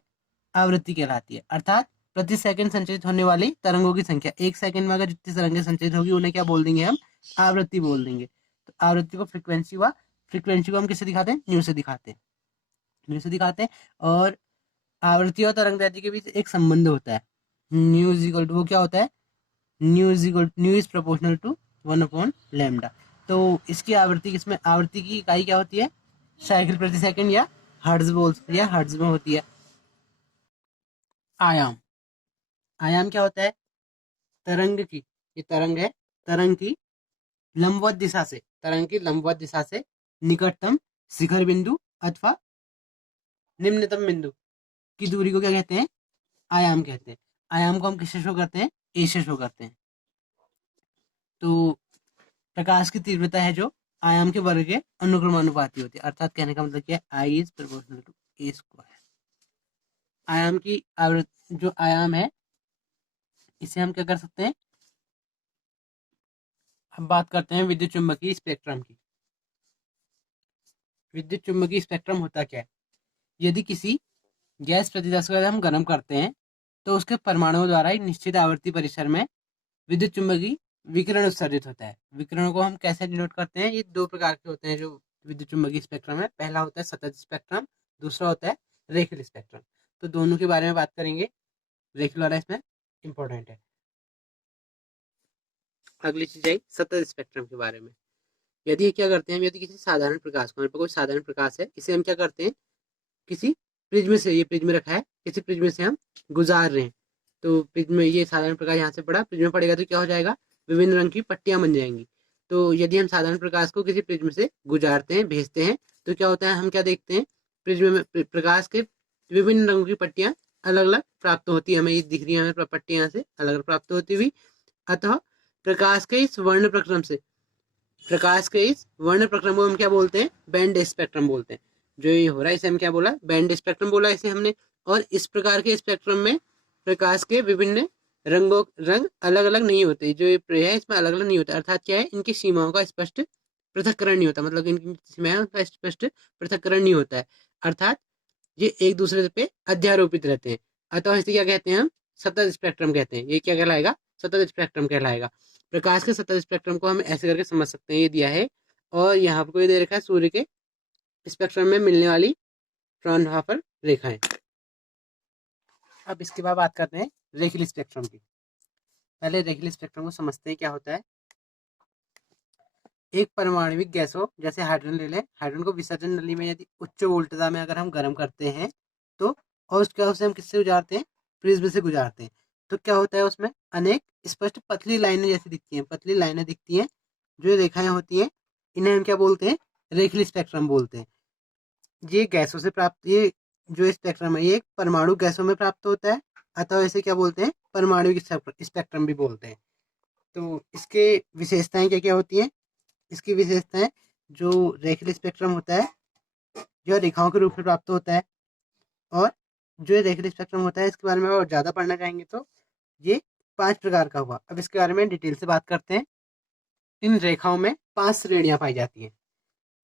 आवृत्ति कहलाती है। अर्थात प्रति सेकंड संचरित होने वाली तरंगों की संख्या, एक सेकंड में अगर जितनी तरंगें संचरित होगी उन्हें क्या बोल देंगे हम? आवृत्ति बोल देंगे। तो आवृत्ति को फ्रीक्वेंसी हुआ, फ्रीक्वेंसी को हम किससे दिखाते हैं? न्यू से दिखाते हैं, न्यू से दिखाते हैं। और आवृत्ति और तरंग दैर्ध्य के बीच एक संबंध होता है, न्यू इज इक्वल टू, वो क्या होता है? Nu is proportional to 1/λ। तो इसकी आवृत्ति, किसमें आवृत्ति की इकाई क्या होती है? साइकिल प्रति सेकंड या हर्ट्ज में होती है। आयाम, आयाम क्या होता है? तरंग की, ये तरंग है, तरंग की लंबवत दिशा से निकटतम शिखर बिंदु अथवा निम्नतम बिंदु की दूरी को क्या कहते हैं? आयाम कहते हैं। आयाम को हम किससे शो करते हैं? ए से शो करते हैं। तो प्रकाश की तीव्रता है जो आयाम के वर्ग के अनुक्रमानुपाती होती है। अर्थात कहने का मतलब क्या है? I is proportional to a square. आयाम की आवृत्ति, जो आयाम है, इसे हम क्या कर सकते हैं? हम बात करते हैं विद्युत चुम्बकीय स्पेक्ट्रम की। विद्युत चुम्बकीय स्पेक्ट्रम होता क्या है? यदि किसी गैस प्रतिदर्श को हम गर्म करते हैं तो उसके परमाणुओं द्वारा एक निश्चित आवर्ती परिसर में विद्युत चुम्बकीय विकिरण उत्सर्जित होता है। विकिरणों को हम कैसे डिनोट करते हैं? ये दो प्रकार के होते हैं जो विद्युत चुम्बकीय स्पेक्ट्रम है। पहला होता है सतत स्पेक्ट्रम, दूसरा होता है रेखीय स्पेक्ट्रम। तो दोनों के बारे में बात करेंगे, रेखीय वाला इसमें इंपॉर्टेंट है। अगली चीज आई सतत स्पेक्ट्रम के बारे में। यदि क्या करते हैं, यदि किसी साधारण प्रकाश को, हमारे पास कोई साधारण प्रकाश है, इसे हम क्या करते हैं? किसी प्रिज्म से, ये प्रिज्म रखा है, किसी प्रिज्म से हम गुजार रहे हैं। तो प्रिज्म, ये साधारण प्रकाश यहाँ से पड़ा, प्रिज्म पड़ेगा तो क्या हो जाएगा? विभिन्न रंग की पट्टियां बन जाएंगी। तो यदि हम साधारण प्रकाश को किसी प्रिज्म से गुजारते हैं, भेजते हैं, तो क्या होता है? हम क्या देखते हैं? प्रिज्म में प्रकाश के विभिन्न रंगों की पट्टियां अलग अलग प्राप्त होती है। हमें ये दिख रही है, हमें पट्टियां यहाँ से अलग अलग प्राप्त होती हुई। अतः प्रकाश के इस वर्ण प्रक्रम को हम क्या बोलते हैं? बैंड स्पेक्ट्रम बोलते हैं। जो ये हो रहा है इसे हम क्या बोला? बैंड स्पेक्ट्रम बोला इसे हमने। और इस प्रकार के स्पेक्ट्रम में प्रकाश के विभिन्न रंग अलग अलग नहीं होते, जो ये है इसमें अलग अलग नहीं होता। अर्थात क्या है? इनकी सीमाओं का स्पष्ट पृथक्करण नहीं होता, मतलब इनकी सीमाओं का स्पष्ट पृथक्करण नहीं होता है। अर्थात ये एक दूसरे पे अध्यारोपित रहते हैं। अतः इसे क्या कहते हैं? हम सतत स्पेक्ट्रम कहते हैं। ये क्या कहलाएगा? सतत स्पेक्ट्रम कहलाएगा। प्रकाश के सतत स्पेक्ट्रम को हम ऐसे करके समझ सकते हैं, ये दिया है। और यहाँ पर कोई दे रखा है सूर्य के स्पेक्ट्रम में मिलने वाली फ्रॉनहोफर रेखाएं। अब इसके बाद बात करते हैं रेखीय स्पेक्ट्रम की। पहले रेखीय स्पेक्ट्रम को समझते हैं क्या होता है। एक परमाणविक गैसों जैसे हाइड्रोजन ले लें, हाइड्रोजन को विसर्जन नली में यदि उच्च वोल्टता में अगर हम गर्म करते हैं तो, और उसे हम किससे गुजारते हैं? प्रिज्म से गुजारते हैं। तो क्या होता है? उसमें अनेक स्पष्ट पतली लाइनें जैसी दिखती हैं, पतली लाइनें दिखती हैं, जो रेखाएं होती हैं, इन्हें हम क्या बोलते हैं? रेखीय स्पेक्ट्रम बोलते हैं। ये गैसों से प्राप्त, ये जो स्पेक्ट्रम है ये परमाणु गैसों में प्राप्त होता है, अतः इसे क्या बोलते हैं? परमाणु स्पेक्ट्रम भी बोलते हैं। तो इसके विशेषताएं क्या क्या होती हैं? इसकी विशेषताएं, जो रेखीय स्पेक्ट्रम होता है जो रेखाओं के रूप में प्राप्त होता है, और जो रेखीय स्पेक्ट्रम होता है इसके बारे में और ज़्यादा पढ़ना चाहेंगे तो ये 5 प्रकार का हुआ। अब इसके बारे में डिटेल से बात करते हैं। इन रेखाओं में 5 श्रेणियां पाई जाती हैं।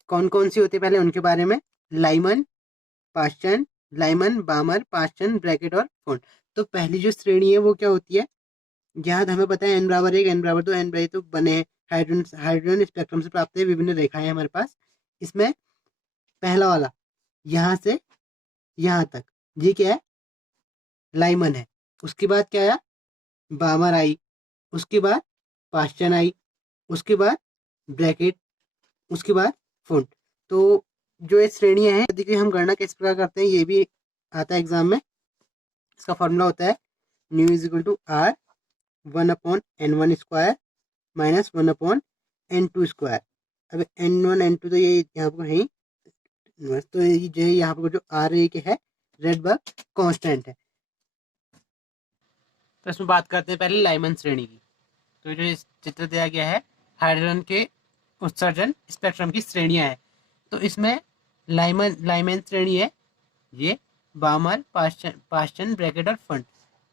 कौन कौन सी होती है पहले उनके बारे में? लाइमन, पाश्चन, लाइमन, बामर, पाश्चन, ब्रैकेट और फोन। तो पहली जो श्रेणी है वो क्या होती है? जहाँ हमें पता है n=1, n=2, n=2 बने हैं। हाइड्रोजन स्पेक्ट्रम से प्राप्त है विभिन्न रेखाएं हमारे पास। इसमें पहला वाला यहाँ से यहाँ तक, ये क्या है? लाइमन है। उसके बाद क्या आया? बामर आई, उसके बाद पाश्चन आई, उसके बाद ब्रैकेट, उसके बाद फोन। तो जो ये श्रेणियां हैं, देखिए हम गणना किस प्रकार करते हैं ये भी आता है एग्जाम में। इसका फॉर्मूला होता है nu is equal to R 1/n1 square minus 1/n2 square. अब N1 N2 तो ये यहाँ पर है, तो ये जो यहाँ पर जो आर ए के है रेडबर्ग कांस्टेंट है। तो इसमें बात करते हैं पहले लाइमन श्रेणी की। तो जो इस चित्र दिया गया है हाइड्रोजन के उत्सर्जन स्पेक्ट्रम की श्रेणियां हैं। तो इसमें लाइमन श्रेणी है ये, बामर, पास्चन, ब्रैकेट और फंड।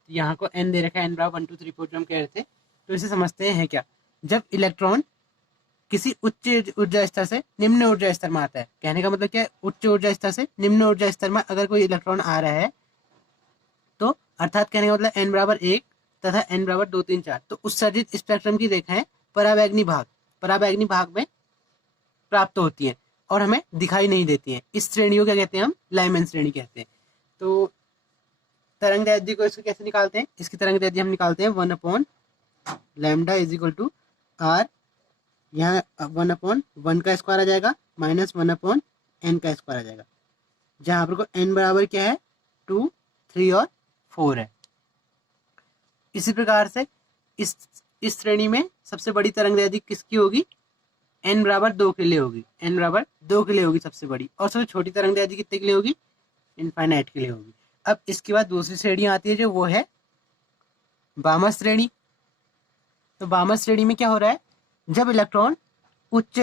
यहाँ को एन दे रखा है, एन बराबर 1 2 3 4 जो हम कह रहे थे। तो इसे समझते हैं क्या, जब इलेक्ट्रॉन किसी उच्च ऊर्जा स्तर से निम्न ऊर्जा स्तर में आता है, कहने का मतलब क्या है, उच्च ऊर्जा स्तर से निम्न ऊर्जा स्तर में अगर कोई इलेक्ट्रॉन आ रहा है तो अर्थात कहने का मतलब n बराबर 1 तथा n बराबर 2 3 4, तो उत्सर्जित स्पेक्ट्रम की रेखाएं पराबैंगनी भाग में प्राप्त होती हैं और हमें दिखाई नहीं देती हैं। इस श्रेणी को क्या कहते हैं, हम लाइमन श्रेणी कहते हैं। तो तरंग दैर्ध्य को इसको कैसे निकालते हैं, इसकी तरंग दैर्ध्य हम निकालते हैं 1/λ इज इक्वल टू r, यहाँ 1/1 का स्क्वायर आ जाएगा माइनस 1/n का स्क्वायर आ जाएगा, जहाँ पर को n बराबर क्या है 2 3 और 4 है। इसी प्रकार से इस श्रेणी में सबसे बड़ी तरंग दैर्ध्य किसकी होगी, n बराबर 2 के लिए होगी, n बराबर 2 के लिए होगी सबसे बड़ी, और सबसे छोटी तरंग दैर्ध्य कितने के लिए होगी, इनफाइनाइट के लिए होगी। अब इसके बाद दूसरी श्रेणी आती है जो वो है बामर श्रेणी। तो बामर श्रेणी में क्या हो रहा है, जब इलेक्ट्रॉन उच्च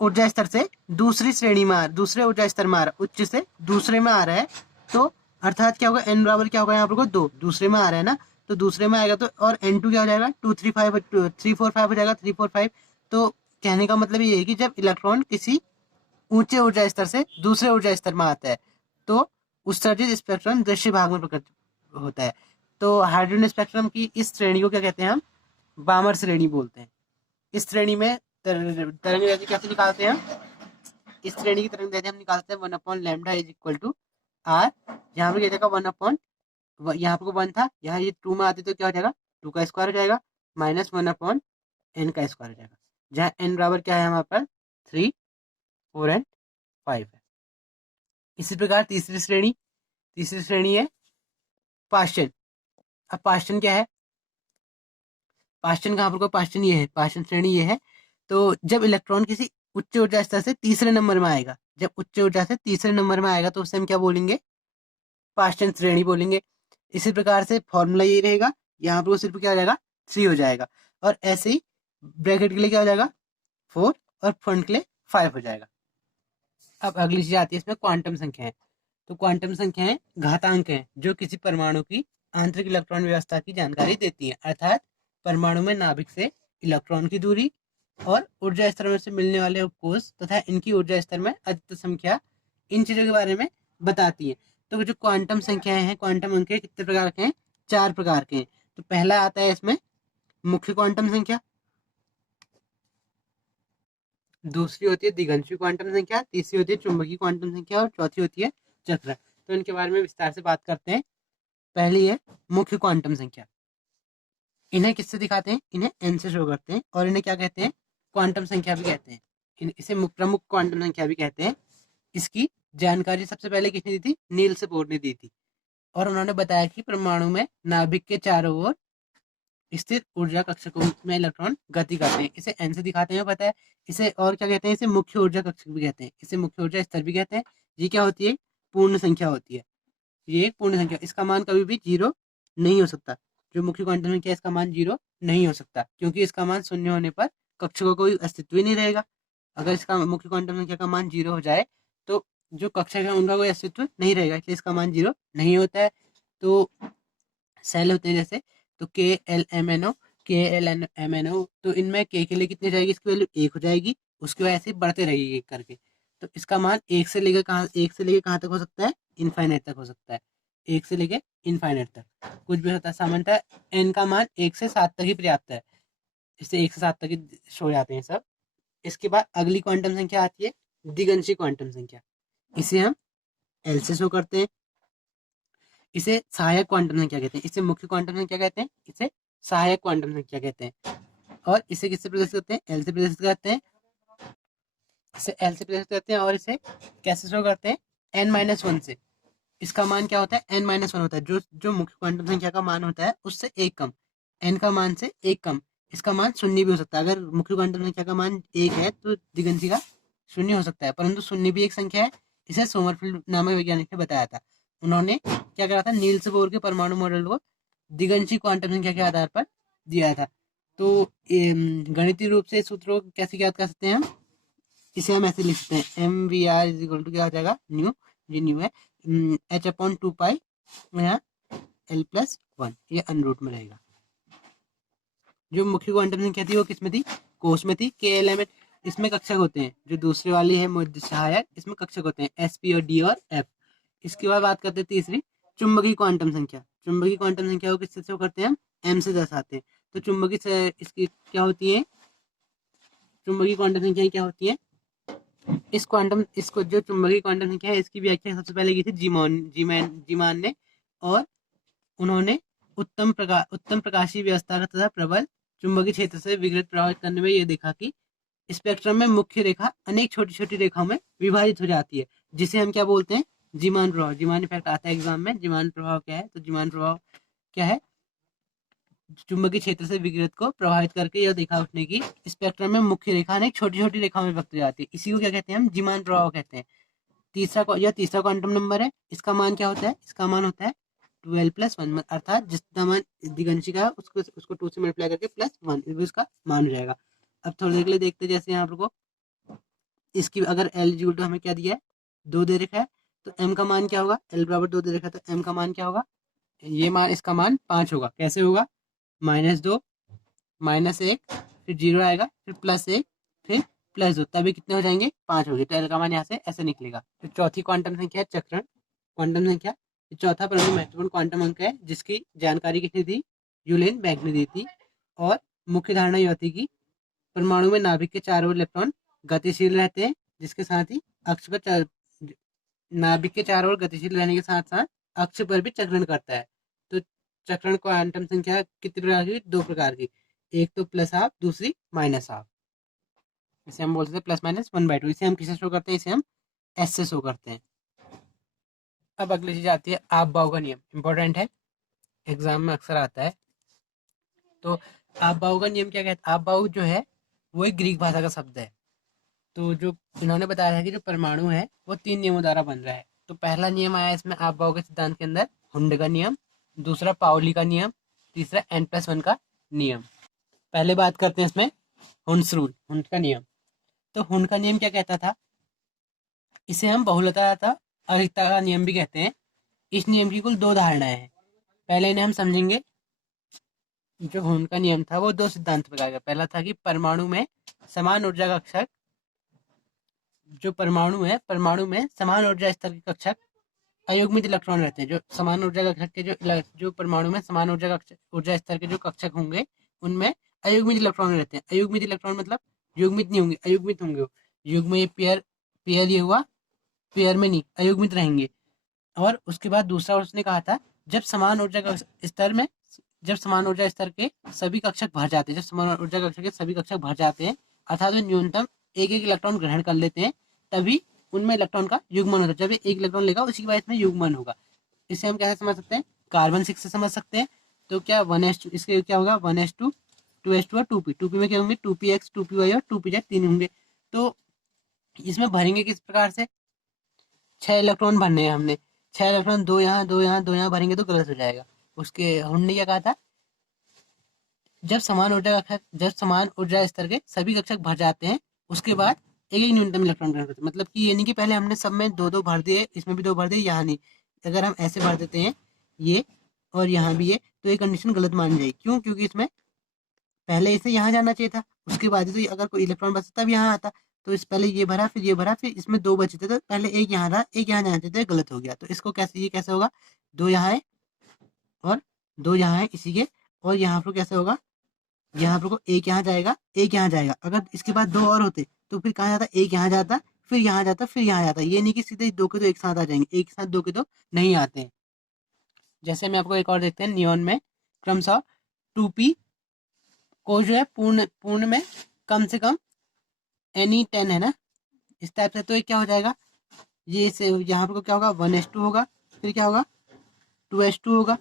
ऊर्जा स्तर से दूसरे ऊर्जा स्तर में आ रहा है, उच्च से दूसरे में आ रहा है, तो अर्थात क्या होगा, n बराबर क्या होगा, यहाँ पर 2 दूसरे में आ रहा है ना, तो दूसरे में आएगा तो, और n2 क्या हो जाएगा 2 3 5 3 4 5 हो जाएगा 3 4 5। तो कहने का मतलब ये है कि जब इलेक्ट्रॉन किसी ऊंचे ऊर्जा स्तर से दूसरे ऊर्जा स्तर में आता है तो उत्सर्जित स्पेक्ट्रम दृश्य भाग में प्रकट होता है। तो हाइड्रोजन स्पेक्ट्रम की इस श्रेणी को क्या कहते हैं, हम बामर श्रेणी बोलते हैं। इस श्रेणी में तरंग दैर्ध्य कैसे निकालते हैं हम, इस श्रेणी की तरंग दैर्ध्य हम निकालते हैं 1/λ इज इक्वल टू r, यहाँ पर क्या जाएगा 1/, यहाँ पर 1 था, यहाँ ये 2 में आते तो क्या हो जाएगा 2 का स्क्वायर हो जाएगा माइनस 1/n का स्क्वायर हो जाएगा, जहाँ n बराबर क्या है हमारे पास 3 4 एंड 5 है। इसी प्रकार तीसरी श्रेणी है पास्चन। अब पास्चन क्या है, पास्चन कहाँ पर को, पास्चन ये है, पास्चन श्रेणी ये है। तो जब इलेक्ट्रॉन किसी उच्च ऊर्जा स्तर से तीसरे नंबर में आएगा, जब उच्च ऊर्जा से तीसरे नंबर में आएगा तो उससे हम क्या बोलेंगे, पास्चन श्रेणी बोलेंगे। इसी प्रकार से फॉर्मूला ये रहेगा, यहाँ पर सिर्फ क्या हो जाएगा 3 हो जाएगा, और ऐसे ही ब्रैकेट के लिए क्या हो जाएगा 4 और फंड के लिए 5 हो जाएगा। अब अगली चीज आती है इसमें क्वांटम संख्याएं। तो क्वांटम संख्याएं घातांक हैं जो किसी परमाणु की आंतरिक इलेक्ट्रॉन व्यवस्था की जानकारी देती है, अर्थात परमाणु में नाभिक से इलेक्ट्रॉन की दूरी और ऊर्जा स्तर में से मिलने वाले उपकोष तथा इनकी ऊर्जा स्तर में अधिकतम संख्या, इन चीजों के बारे में बताती है। तो जो क्वांटम संख्याएं हैं, क्वांटम अंक कितने प्रकार के हैं, 4 प्रकार के हैं। तो पहला आता है इसमें मुख्य क्वांटम संख्या, दूसरी होती है दिगंशी क्वांटम संख्या, तीसरी होती है चुंबकीय क्वांटम संख्या, और चौथी होती है चक्र। तो इनके बारे में विस्तार से बात करते हैं। पहली है मुख्य क्वांटम संख्या। इन्हें किससे दिखाते हैं, इन्हें एन से शो करते हैं, और इन्हें क्या कहते हैं, क्वांटम संख्या भी कहते हैं, इसे प्रमुख क्वांटम संख्या भी कहते हैं। इसकी जानकारी सबसे पहले किसने दी थी, नील्स बोर ने दी थी, और उन्होंने बताया कि परमाणु में नाभिक के चारों ओर स्थित ऊर्जा कक्षकों में इलेक्ट्रॉन गति करते हैं। इसे एन से दिखाते हैं, पता है। इसे और क्या कहते हैं, इसे मुख्य ऊर्जा कक्षक भी कहते हैं, इसे मुख्य ऊर्जा स्तर भी कहते हैं। ये क्या होती है, पूर्ण संख्या होती है, ये एक पूर्ण संख्या, इसका मान कभी भी 0 नहीं हो सकता। जो मुख्य क्वांटम संख्या है इसका मान 0 नहीं हो सकता, क्योंकि इसका मान 0 होने पर कक्षकों कोई अस्तित्व ही नहीं रहेगा। अगर इसका मुख्य क्वांटम संख्या का मान 0 हो जाए तो जो कक्षक है उनका कोई अस्तित्व नहीं रहेगा, इसलिए इसका मान 0 नहीं होता है। तो सेल होते हैं जैसे, तो KLMNO, तो इनमें के लिए कितनी जाएगी, इसकी वैल्यू 1 हो जाएगी, उसकी वजह से बढ़ते रहेगी एक करके। तो इसका मान 1 से लेकर कहाँ तक हो सकता है, इनफाइनाइट तक हो सकता है, 1 से लेकर इनफाइनाइट तक कुछ भी होता है। सामान्यतः n का मान 1 से 7 तक ही पर्याप्त है, इससे 1 से 7 तक ही शो जाते हैं सब। इसके बाद अगली क्वांटम संख्या आती है दिगंशी क्वांटम संख्या, इसे हम एल से शो करते हैं। इसे सहायक क्वांटम संख्या कहते हैं, इसे मुख्य क्वांटम संख्या कहते हैं, इसे सहायक क्वांटम संख्या कहते हैं। और इसे किससे प्रदर्शित करते हैं, एल से प्रदर्शित करते हैं, इसे एल से प्रदर्शित करते हैं। और इसे कैसे शो करते हैं, n-1 से। इसका मान क्या होता है, n-1 होता है, जो मुख्य क्वांटम संख्या का मान होता है उससे एक कम, n का मान से एक कम, इसका मान शून्य भी हो सकता है। अगर मुख्य क्वांटम संख्या का मान 1 है तो दिगंशी का शून्य हो सकता है, परंतु शून्य भी एक संख्या है। इसे सोमरफेल्ड नामक वैज्ञानिक ने बताया था। उन्होंने क्या करा था, नील्स बोर के परमाणु मॉडल को दिगंशी क्वांटम संख्या के आधार पर दिया था। तो गणितीय रूप से सूत्रों को कैसे याद कर सकते हैं हम, इसे हम ऐसे लिख सकते हैं, M V R is equal to क्या हो जाएगा, न्यू, ये न्यू है, एच अपॉन 2 पाई यहाँ L+1, ये अनरूट में रहेगा। जो मुख्य क्वांटम संख्या थी वो किसमें थी, कोष में थी, के एलिमेंट। इसमें कक्षक होते हैं, जो दूसरे वाली है मध्य सहायक, इसमें कक्षक होते हैं एस पी और डी और एफ। इसके बाद बात करते हैं तीसरी, चुंबकीय क्वांटम संख्या। चुंबकीय क्वांटम संख्या को किससे शो करते हैं हम, एम से दर्शाते हैं। तो चुंबकीय से इसकी क्या होती है, चुंबकीय क्वांटम संख्या क्या होती है, इसको जो चुंबकीय क्वांटम संख्या है इसकी व्याख्या सबसे पहले की थी जीमान ने, और उन्होंने उत्तम प्रकाशीय व्यवस्था का तथा प्रबल चुंबकीय क्षेत्र से विकिरण प्रभावित करने में यह देखा कि स्पेक्ट्रम में मुख्य रेखा अनेक छोटी छोटी रेखाओं में विभाजित हो जाती है, जिसे हम क्या बोलते हैं, जीमान प्रभाव। जीमान इफेक्ट आता है एग्जाम में। जीमान प्रभाव क्या है, तो जीमान प्रभाव क्या है, चुंबकीय क्षेत्र से विकिरण को प्रभावित करके यह देखा उसने की स्पेक्ट्रम में मुख्य रेखा अनेक छोटी छोटी रेखाओं में व्यक्त हो जाती है। इसी को क्या कहते हैं हम, जीमान प्रभाव कहते हैं। तीसरा क्वांटम नंबर है, इसका मान क्या होता है, इसका मान होता है 12+1, अर्थात जितना मान दिगंशी का उसको 2 से मल्टीप्लाई करके +1 इसका मान हो जाएगा। अब थोड़ी देर के लिए देखते हैं, जैसे यहाँ पर को इसकी अगर L इक्वल टू हमें क्या दिया है, 2 दे रखा है, तो M का मान क्या होगा, L बराबर 2 दे रखा है, तो M का मान क्या होगा, ये मान, इसका मान 5 होगा। कैसे होगा, -2 -1 फिर 0 आएगा, फिर +1 फिर +2, तभी कितने हो जाएंगे, 5 हो गए। तो L का मान यहाँ से ऐसे निकलेगा। फिर चौथी क्वांटम संख्या है चक्रण क्वांटम संख्या। चौथा परंतु महत्वपूर्ण क्वांटम अंक है, जिसकी जानकारी किसने दी, यूलेन बैग ने दी थी। और मुख्य धारणा यह थी कि परमाणु में नाभिक के चारों ओर इलेक्ट्रॉन गतिशील रहते हैं, जिसके साथ ही अक्ष पर नाभिक के चारों ओर गतिशील रहने के साथ साथ अक्ष पर भी चक्रण करता है। तो चक्रण क्वांटम संख्या कितने प्रकार की, 2 प्रकार की, एक तो प्लस हाफ, दूसरी माइनस हाफ। इसे हम बोल सकते हैं +-1/2। इसे हम किसे शो करते हैं, इसे हम एस से शो करते हैं। अब अगली चीज आती है आप बाव का नियम। इंपॉर्टेंट है, एग्जाम में अक्सर आता है। तो आप बाव का नियम क्या कहता है, आप बाव जो है वो एक ग्रीक भाषा का शब्द है। तो जो इन्होंने बताया है कि जो परमाणु है वो 3 नियमों द्वारा बन रहा है। तो पहला नियम आया इसमें आप बाव के सिद्धांत के अंदर, हुंड का नियम, दूसरा पाउली का नियम, तीसरा N+1 का नियम। पहले बात करते हैं इसमें हुंड्स रूल, हुंड का नियम। तो हुंड का नियम क्या कहता था, इसे हम बहुलता तथा अधिकता का नियम भी कहते हैं। इस नियम की कुल 2 धारणाएं हैं। पहले इन्हें हम समझेंगे। जो हुंड का नियम था वो 2 सिद्धांत प्रकार का। पहला था कि परमाणु में समान ऊर्जा का कक्षक, जो परमाणु है, परमाणु में समान ऊर्जा स्तर के कक्षक अयुग्मित इलेक्ट्रॉन रहते हैं। जो समान ऊर्जा कक्षक के जो परमाणु में समान ऊर्जा स्तर के जो कक्षक होंगे उनमें अयुग्मित इलेक्ट्रॉन रहते हैं। अयुग्मित इलेक्ट्रॉन मतलब युग्मित नहीं होंगे, अयुग्मित होंगे। युग्म में पेयर ये हुआ, पेयर में नहीं, अयुग्मित रहेंगे। और उसके बाद दूसरा उसने कहा था, जब समान ऊर्जा स्तर के सभी कक्षक भर जाते हैं, जब समान ऊर्जा कक्षक के सभी कक्षक भर जाते हैं, अर्थात वो न्यूनतम एक इलेक्ट्रॉन ग्रहण कर लेते हैं, तभी उनमें इलेक्ट्रॉन का युग्मन होता है। जब एक इलेक्ट्रॉन लेगा उसी के बाद इसमें युग्मन होगा। इसे हम कैसे समझ सकते हैं, कार्बन 6 से समझ सकते हैं। तो क्या 1s2, इसके क्या होगा, 1s2 2s2 और 2p, 2p में क्या होंगे, 2px 2py और 2pz 3 होंगे। तो इसमें भरेंगे किस प्रकार से, 6 इलेक्ट्रॉन भरने हैं हमने, 6 इलेक्ट्रॉन, 2 यहाँ 2 यहाँ 2 यहाँ भरेंगे तो गलत हो जाएगा। उसके हमने क्या कहा था, जब समान ऊर्जा स्तर के सभी कक्षक भर जाते हैं, उसके बाद एक न्यूनतम इलेक्ट्रॉन ग्रहण करते हैं। मतलब कि ये नहीं कि पहले हमने सब में 2 भर दिए, इसमें भी 2 भर दिए, यहाँ नहीं। अगर हम ऐसे भर देते हैं ये और यहाँ भी ये, तो ये कंडीशन गलत मानी जाएगी। क्यों, क्योंकि इसमें पहले इसे यहाँ जाना चाहिए था, उसके बाद तो अगर कोई इलेक्ट्रॉन बचता तब यहाँ आता। तो इस पहले ये भरा, फिर ये भरा, फिर इसमें 2 बचे थे, तो पहले एक यहाँ रहा, एक यहाँ जाना चाहिए था, गलत हो गया। तो इसको कैसे, ये कैसे होगा, 2 यहाँ है और 2 यहाँ है इसी के, और यहाँ पर कैसे होगा, यहाँ पर को एक यहाँ जाएगा, एक यहाँ जाएगा। अगर इसके बाद 2 और होते तो फिर कहाँ जाता, एक यहाँ जाता, फिर यहाँ जाता, फिर यहाँ जाता। ये नहीं कि सीधे 2 के 2 एक साथ आ जाएंगे, एक साथ 2 के 2 नहीं आते हैं। जैसे मैं आपको एक और देखते हैं, नियॉन में क्रमशः 2p को जो है पूर्ण में कम से कम Ni10 है ना, इस टाइप से। तो ये क्या हो जाएगा, ये से यहाँ पर क्या होगा, 1s2 होगा, फिर क्या होगा 2s2 होगा,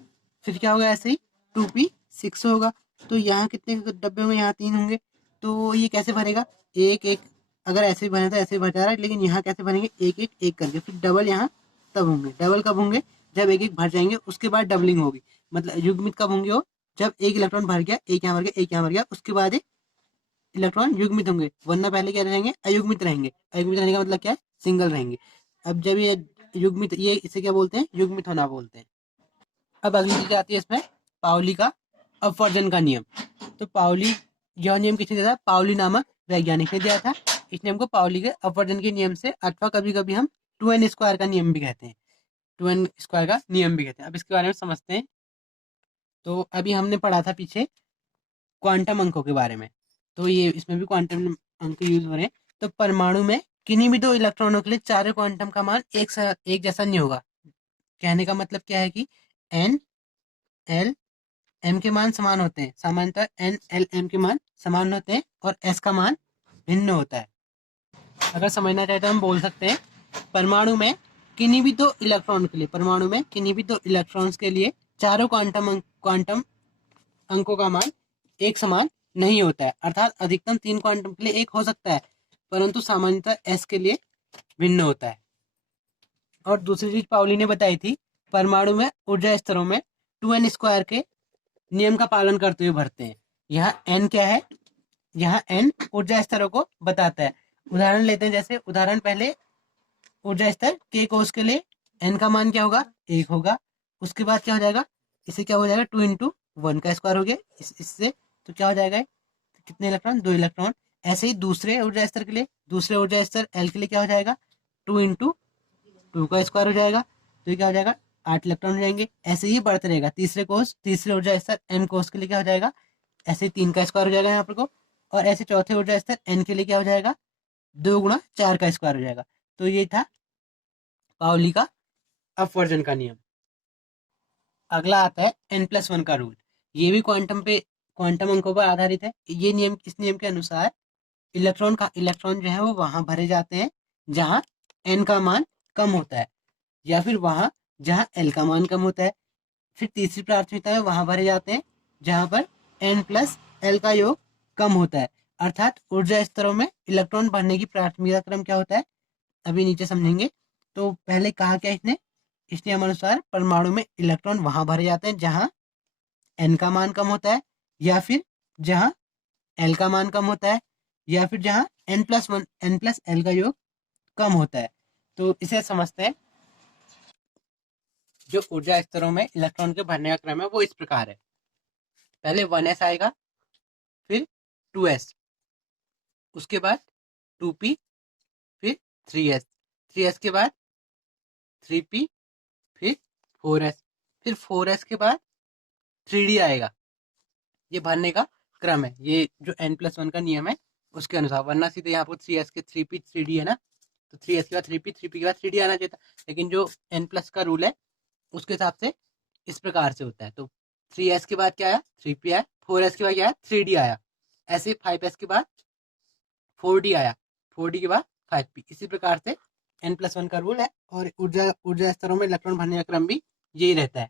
फिर क्या होगा ऐसे ही 2p6 होगा, तो यहाँ कितने डब्बे होंगे, यहाँ 3 होंगे। तो ये कैसे भरेगा, एक एक, अगर ऐसे ही भरे तो ऐसे ही भर जा रहा है, लेकिन यहाँ कैसे भरेंगे, एक एक एक करके। फिर डबल यहाँ तब होंगे, डबल कब होंगे, जब एक एक भर जाएंगे, उसके बाद डबलिंग होगी। मतलब युग्मित कब होंगे वो, जब एक इलेक्ट्रॉन भर गया, एक यहाँ भर गया, एक यहाँ भर गया, उसके बाद एक इलेक्ट्रॉन युग्मित होंगे, वरना पहले क्या रहेंगे, अयुग्मित रहेंगे। अयुग्मित रहने का मतलब क्या है, सिंगल रहेंगे। अब जब ये युग्मित, ये इसे क्या बोलते हैं, युग्मित होना बोलते हैं। अब अगली चीज आती है इसमें, पाउली का अपवर्जन का नियम। तो पाउली, यह नियम किसने दिया था, पाउली नामक वैज्ञानिक ने दिया था। इस नियम को पाउली के अपवर्जन के नियम से, अथवा कभी कभी हम 2n² का नियम भी कहते हैं, 2n² का नियम भी कहते हैं। अब इसके बारे में समझते हैं। तो अभी हमने पढ़ा था पीछे क्वांटम अंकों के बारे में, तो ये इसमें भी क्वांटम अंक यूज हो रहे हैं। तो परमाणु में किन्हीं भी दो इलेक्ट्रॉनों के लिए चारों क्वांटम का मान एक जैसा नहीं होगा। कहने का मतलब क्या है कि एन एल एम के मान समान होते हैं, सामान्यतः एन एल एम के मान समान होते हैं, और एस का मान भिन्न होता है। अगर समझना चाहे तो हम बोल सकते हैं, परमाणु में किन्हीं भी दो इलेक्ट्रॉन के लिए, परमाणु में किन्हीं भी दो इलेक्ट्रॉन्स के लिए चारों क्वांटम अंकों का मान एक समान नहीं होता है। अर्थात अधिकतम 3 क्वांटम के लिए एक हो सकता है, परंतु सामान्यतः एस के लिए भिन्न होता है। और दूसरी चीज पाउली ने बताई थी, परमाणु में ऊर्जा स्तरों में 2n² के नियम का पालन करते हुए भरते हैं। यहाँ n क्या है, यहाँ n ऊर्जा स्तरों को बताता है। उदाहरण लेते हैं, जैसे उदाहरण पहले ऊर्जा स्तर k कोष के लिए n का मान क्या होगा, 1 होगा। उसके बाद क्या हो जाएगा, इसे क्या हो जाएगा, 2 × 1 का स्क्वायर हो गया इससे, तो क्या हो जाएगा, कितने इलेक्ट्रॉन, 2 इलेक्ट्रॉन। ऐसे ही दूसरे ऊर्जा स्तर के लिए, दूसरे ऊर्जा स्तर L के लिए क्या हो जाएगा, 2 × 2 का स्क्वायर हो जाएगा, तो ये क्या हो जाएगा, 8 इलेक्ट्रॉन हो जाएंगे। ऐसे ही बढ़ते रहेगा, तीसरे ऊर्जा स्तर N कोष के लिए क्या हो जाएगा, ऐसे 3 का स्क्वायर हो जाएगा यहाँ पर को। और ऐसे चौथे ऊर्जा स्तर N के लिए क्या हो जाएगा, 2 × 4 का स्क्वायर हो जाएगा। तो ये था पाउली का अपवर्जन का नियम। अगला आता है n+1 का रूल। ये भी क्वांटम अंकों पर आधारित है। ये नियम, इस नियम के अनुसार इलेक्ट्रॉन जो है वो वहां भरे जाते हैं जहां n का मान कम होता है, या फिर वहां जहां l का मान कम होता है। फिर तीसरी प्राथमिकता में वहां भरे जाते हैं जहां पर n+l का योग कम होता है। अर्थात ऊर्जा स्तरों में इलेक्ट्रॉन भरने की प्राथमिकता क्रम क्या होता है, अभी नीचे समझेंगे। तो पहले कहा क्या इसने, इस नियमानुसार परमाणु में इलेक्ट्रॉन वहां भरे जाते हैं जहां n का मान कम होता है, या फिर जहां l का मान कम होता है, या फिर जहां n+l का योग कम होता है। तो इसे समझते हैं। जो ऊर्जा स्तरों में इलेक्ट्रॉन के भरने का क्रम है वो इस प्रकार है, पहले 1s आएगा, फिर 2s, उसके बाद 2p, फिर 3s, 3s के बाद 3p, फिर 4s, फिर 4s के बाद 3d आएगा। ये भरने का क्रम है, ये जो n+1 का नियम है उसके अनुसार। वरना सीधे यहाँ पर 3s के 3p 3d है ना, तो 3s के बाद 3p, 3p के बाद 3d आना चाहिए था। लेकिन जो n+ का रूल है उसके हिसाब से इस प्रकार से होता है। तो 3s के बाद क्या आया, 3p आया, 4s के बाद क्या आया, 3d आया। ऐसे 5s के बाद 4d आया, 4d के बाद 5p। इसी प्रकार से n+1 का रूल है, और ऊर्जा स्तरों में इलेक्ट्रॉन भरने का क्रम भी यही रहता है।